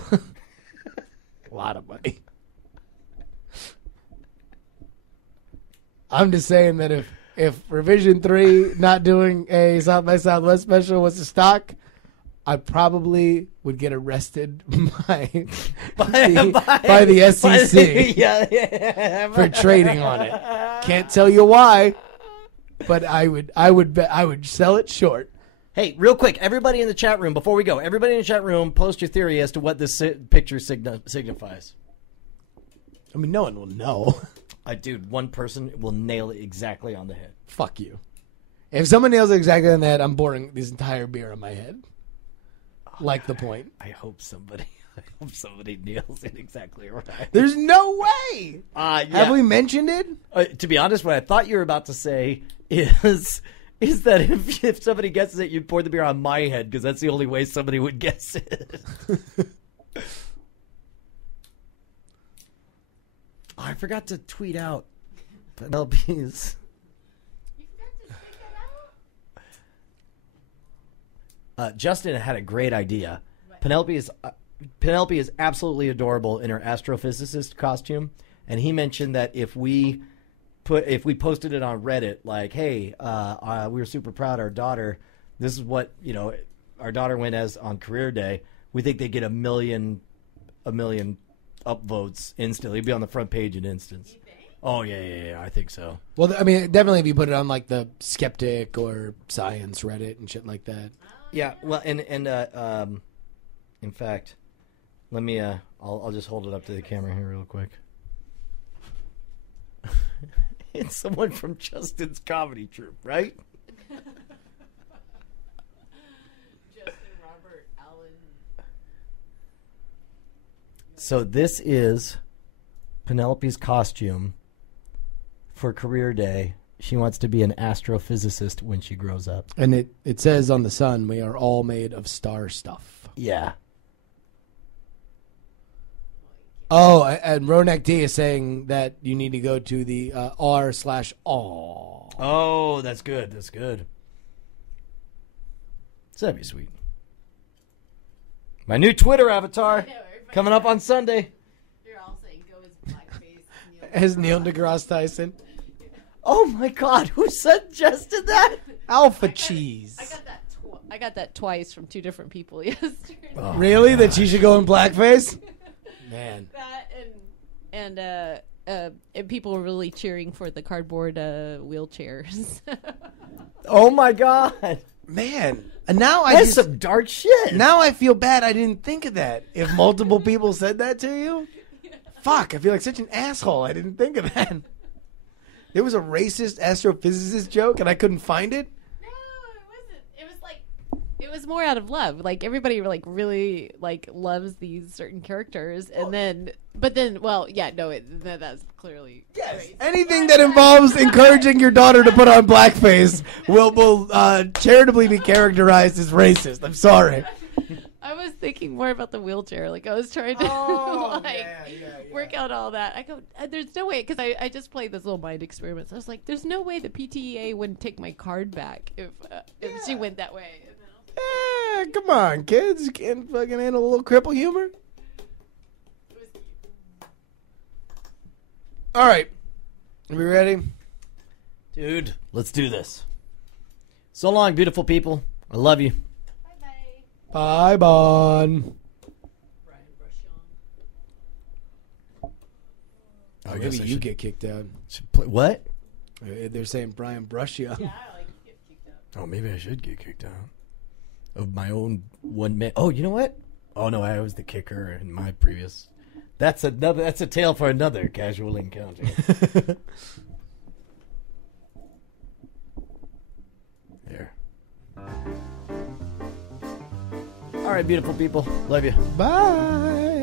A lot of money. I'm just saying that if Revision 3 not doing a South by Southwest special was a stock, I probably would get arrested by the SEC for trading on it. Can't tell you why, but I would sell it short. Hey, real quick, everybody in the chat room, before we go, everybody in the chat room, post your theory as to what this picture signifies. I mean, no one will know. Dude, one person will nail it exactly on the head. Fuck you. If someone nails it exactly on the head, I'm pouring this entire beer on my head. Like the point. I hope somebody nails it exactly right. There's no way. Yeah. Have we mentioned it? To be honest, what I thought you were about to say is is that if somebody guesses it, you pour the beer on my head because that's the only way somebody would guess it. Oh, I forgot to tweet out Penelope's. Justin had a great idea. Penelope is absolutely adorable in her astrophysicist costume, and he mentioned that if we posted it on Reddit, like, hey, we were super proud of our daughter. This is what our daughter went as on career day. We think they get a million upvotes instantly. It'd be on the front page in instance. Oh yeah, I think so. Well, I mean, definitely if you put it on like the Skeptic or Science Reddit and shit like that. Yeah, well, and in fact, let me I'll just hold it up to the camera here real quick. It's someone from Justin's comedy troupe, right? Justin Robert Allen. So this is Penelope's costume for career day. She wants to be an astrophysicist when she grows up. And it says on the sun, we are all made of star stuff. Yeah. Oh, and Ronak D is saying that you need to go to the r/aw. Oh, that's good. That's good. So that'd be sweet. My new Twitter avatar coming up on Sunday. You're all saying go as blackface. As Neil deGrasse Tyson. Oh my God! Who suggested that? Alpha cheese. I got that twice from two different people yesterday. Oh, really? Gosh. That she should go in blackface? Man. That and people were really cheering for the cardboard wheelchairs. Oh my God, man! And now that's some dark shit. Now I feel bad. I didn't think of that. If multiple people said that to you, fuck! I feel like such an asshole. I didn't think of that. There was a racist astrophysicist joke, and I couldn't find it. No, it wasn't. It was like it was more out of love. Like everybody like really like loves these certain characters, and that's clearly yes. Racist. Anything that involves encouraging your daughter to put on blackface will charitably be characterized as racist. I'm sorry. I was thinking more about the wheelchair. Like I was trying to work out all that. I go, there's no way, because I just played this little mind experiment. So I was like, there's no way the PTEA wouldn't take my card back if she went that way. Yeah, come on, kids. You can't fucking handle a little cripple humor. All right. Are we ready? Dude, let's do this. So long, beautiful people. I love you. Bye, Bon. Oh, maybe you get kicked out. What? They're saying Brian Brushyoung. Yeah, I like to get kicked out. Oh, maybe I should get kicked out of my own one man. Oh, you know what? Oh no, I was the kicker in my previous. That's a tale for another casual encounter. There. All right, beautiful people. Love you. Bye.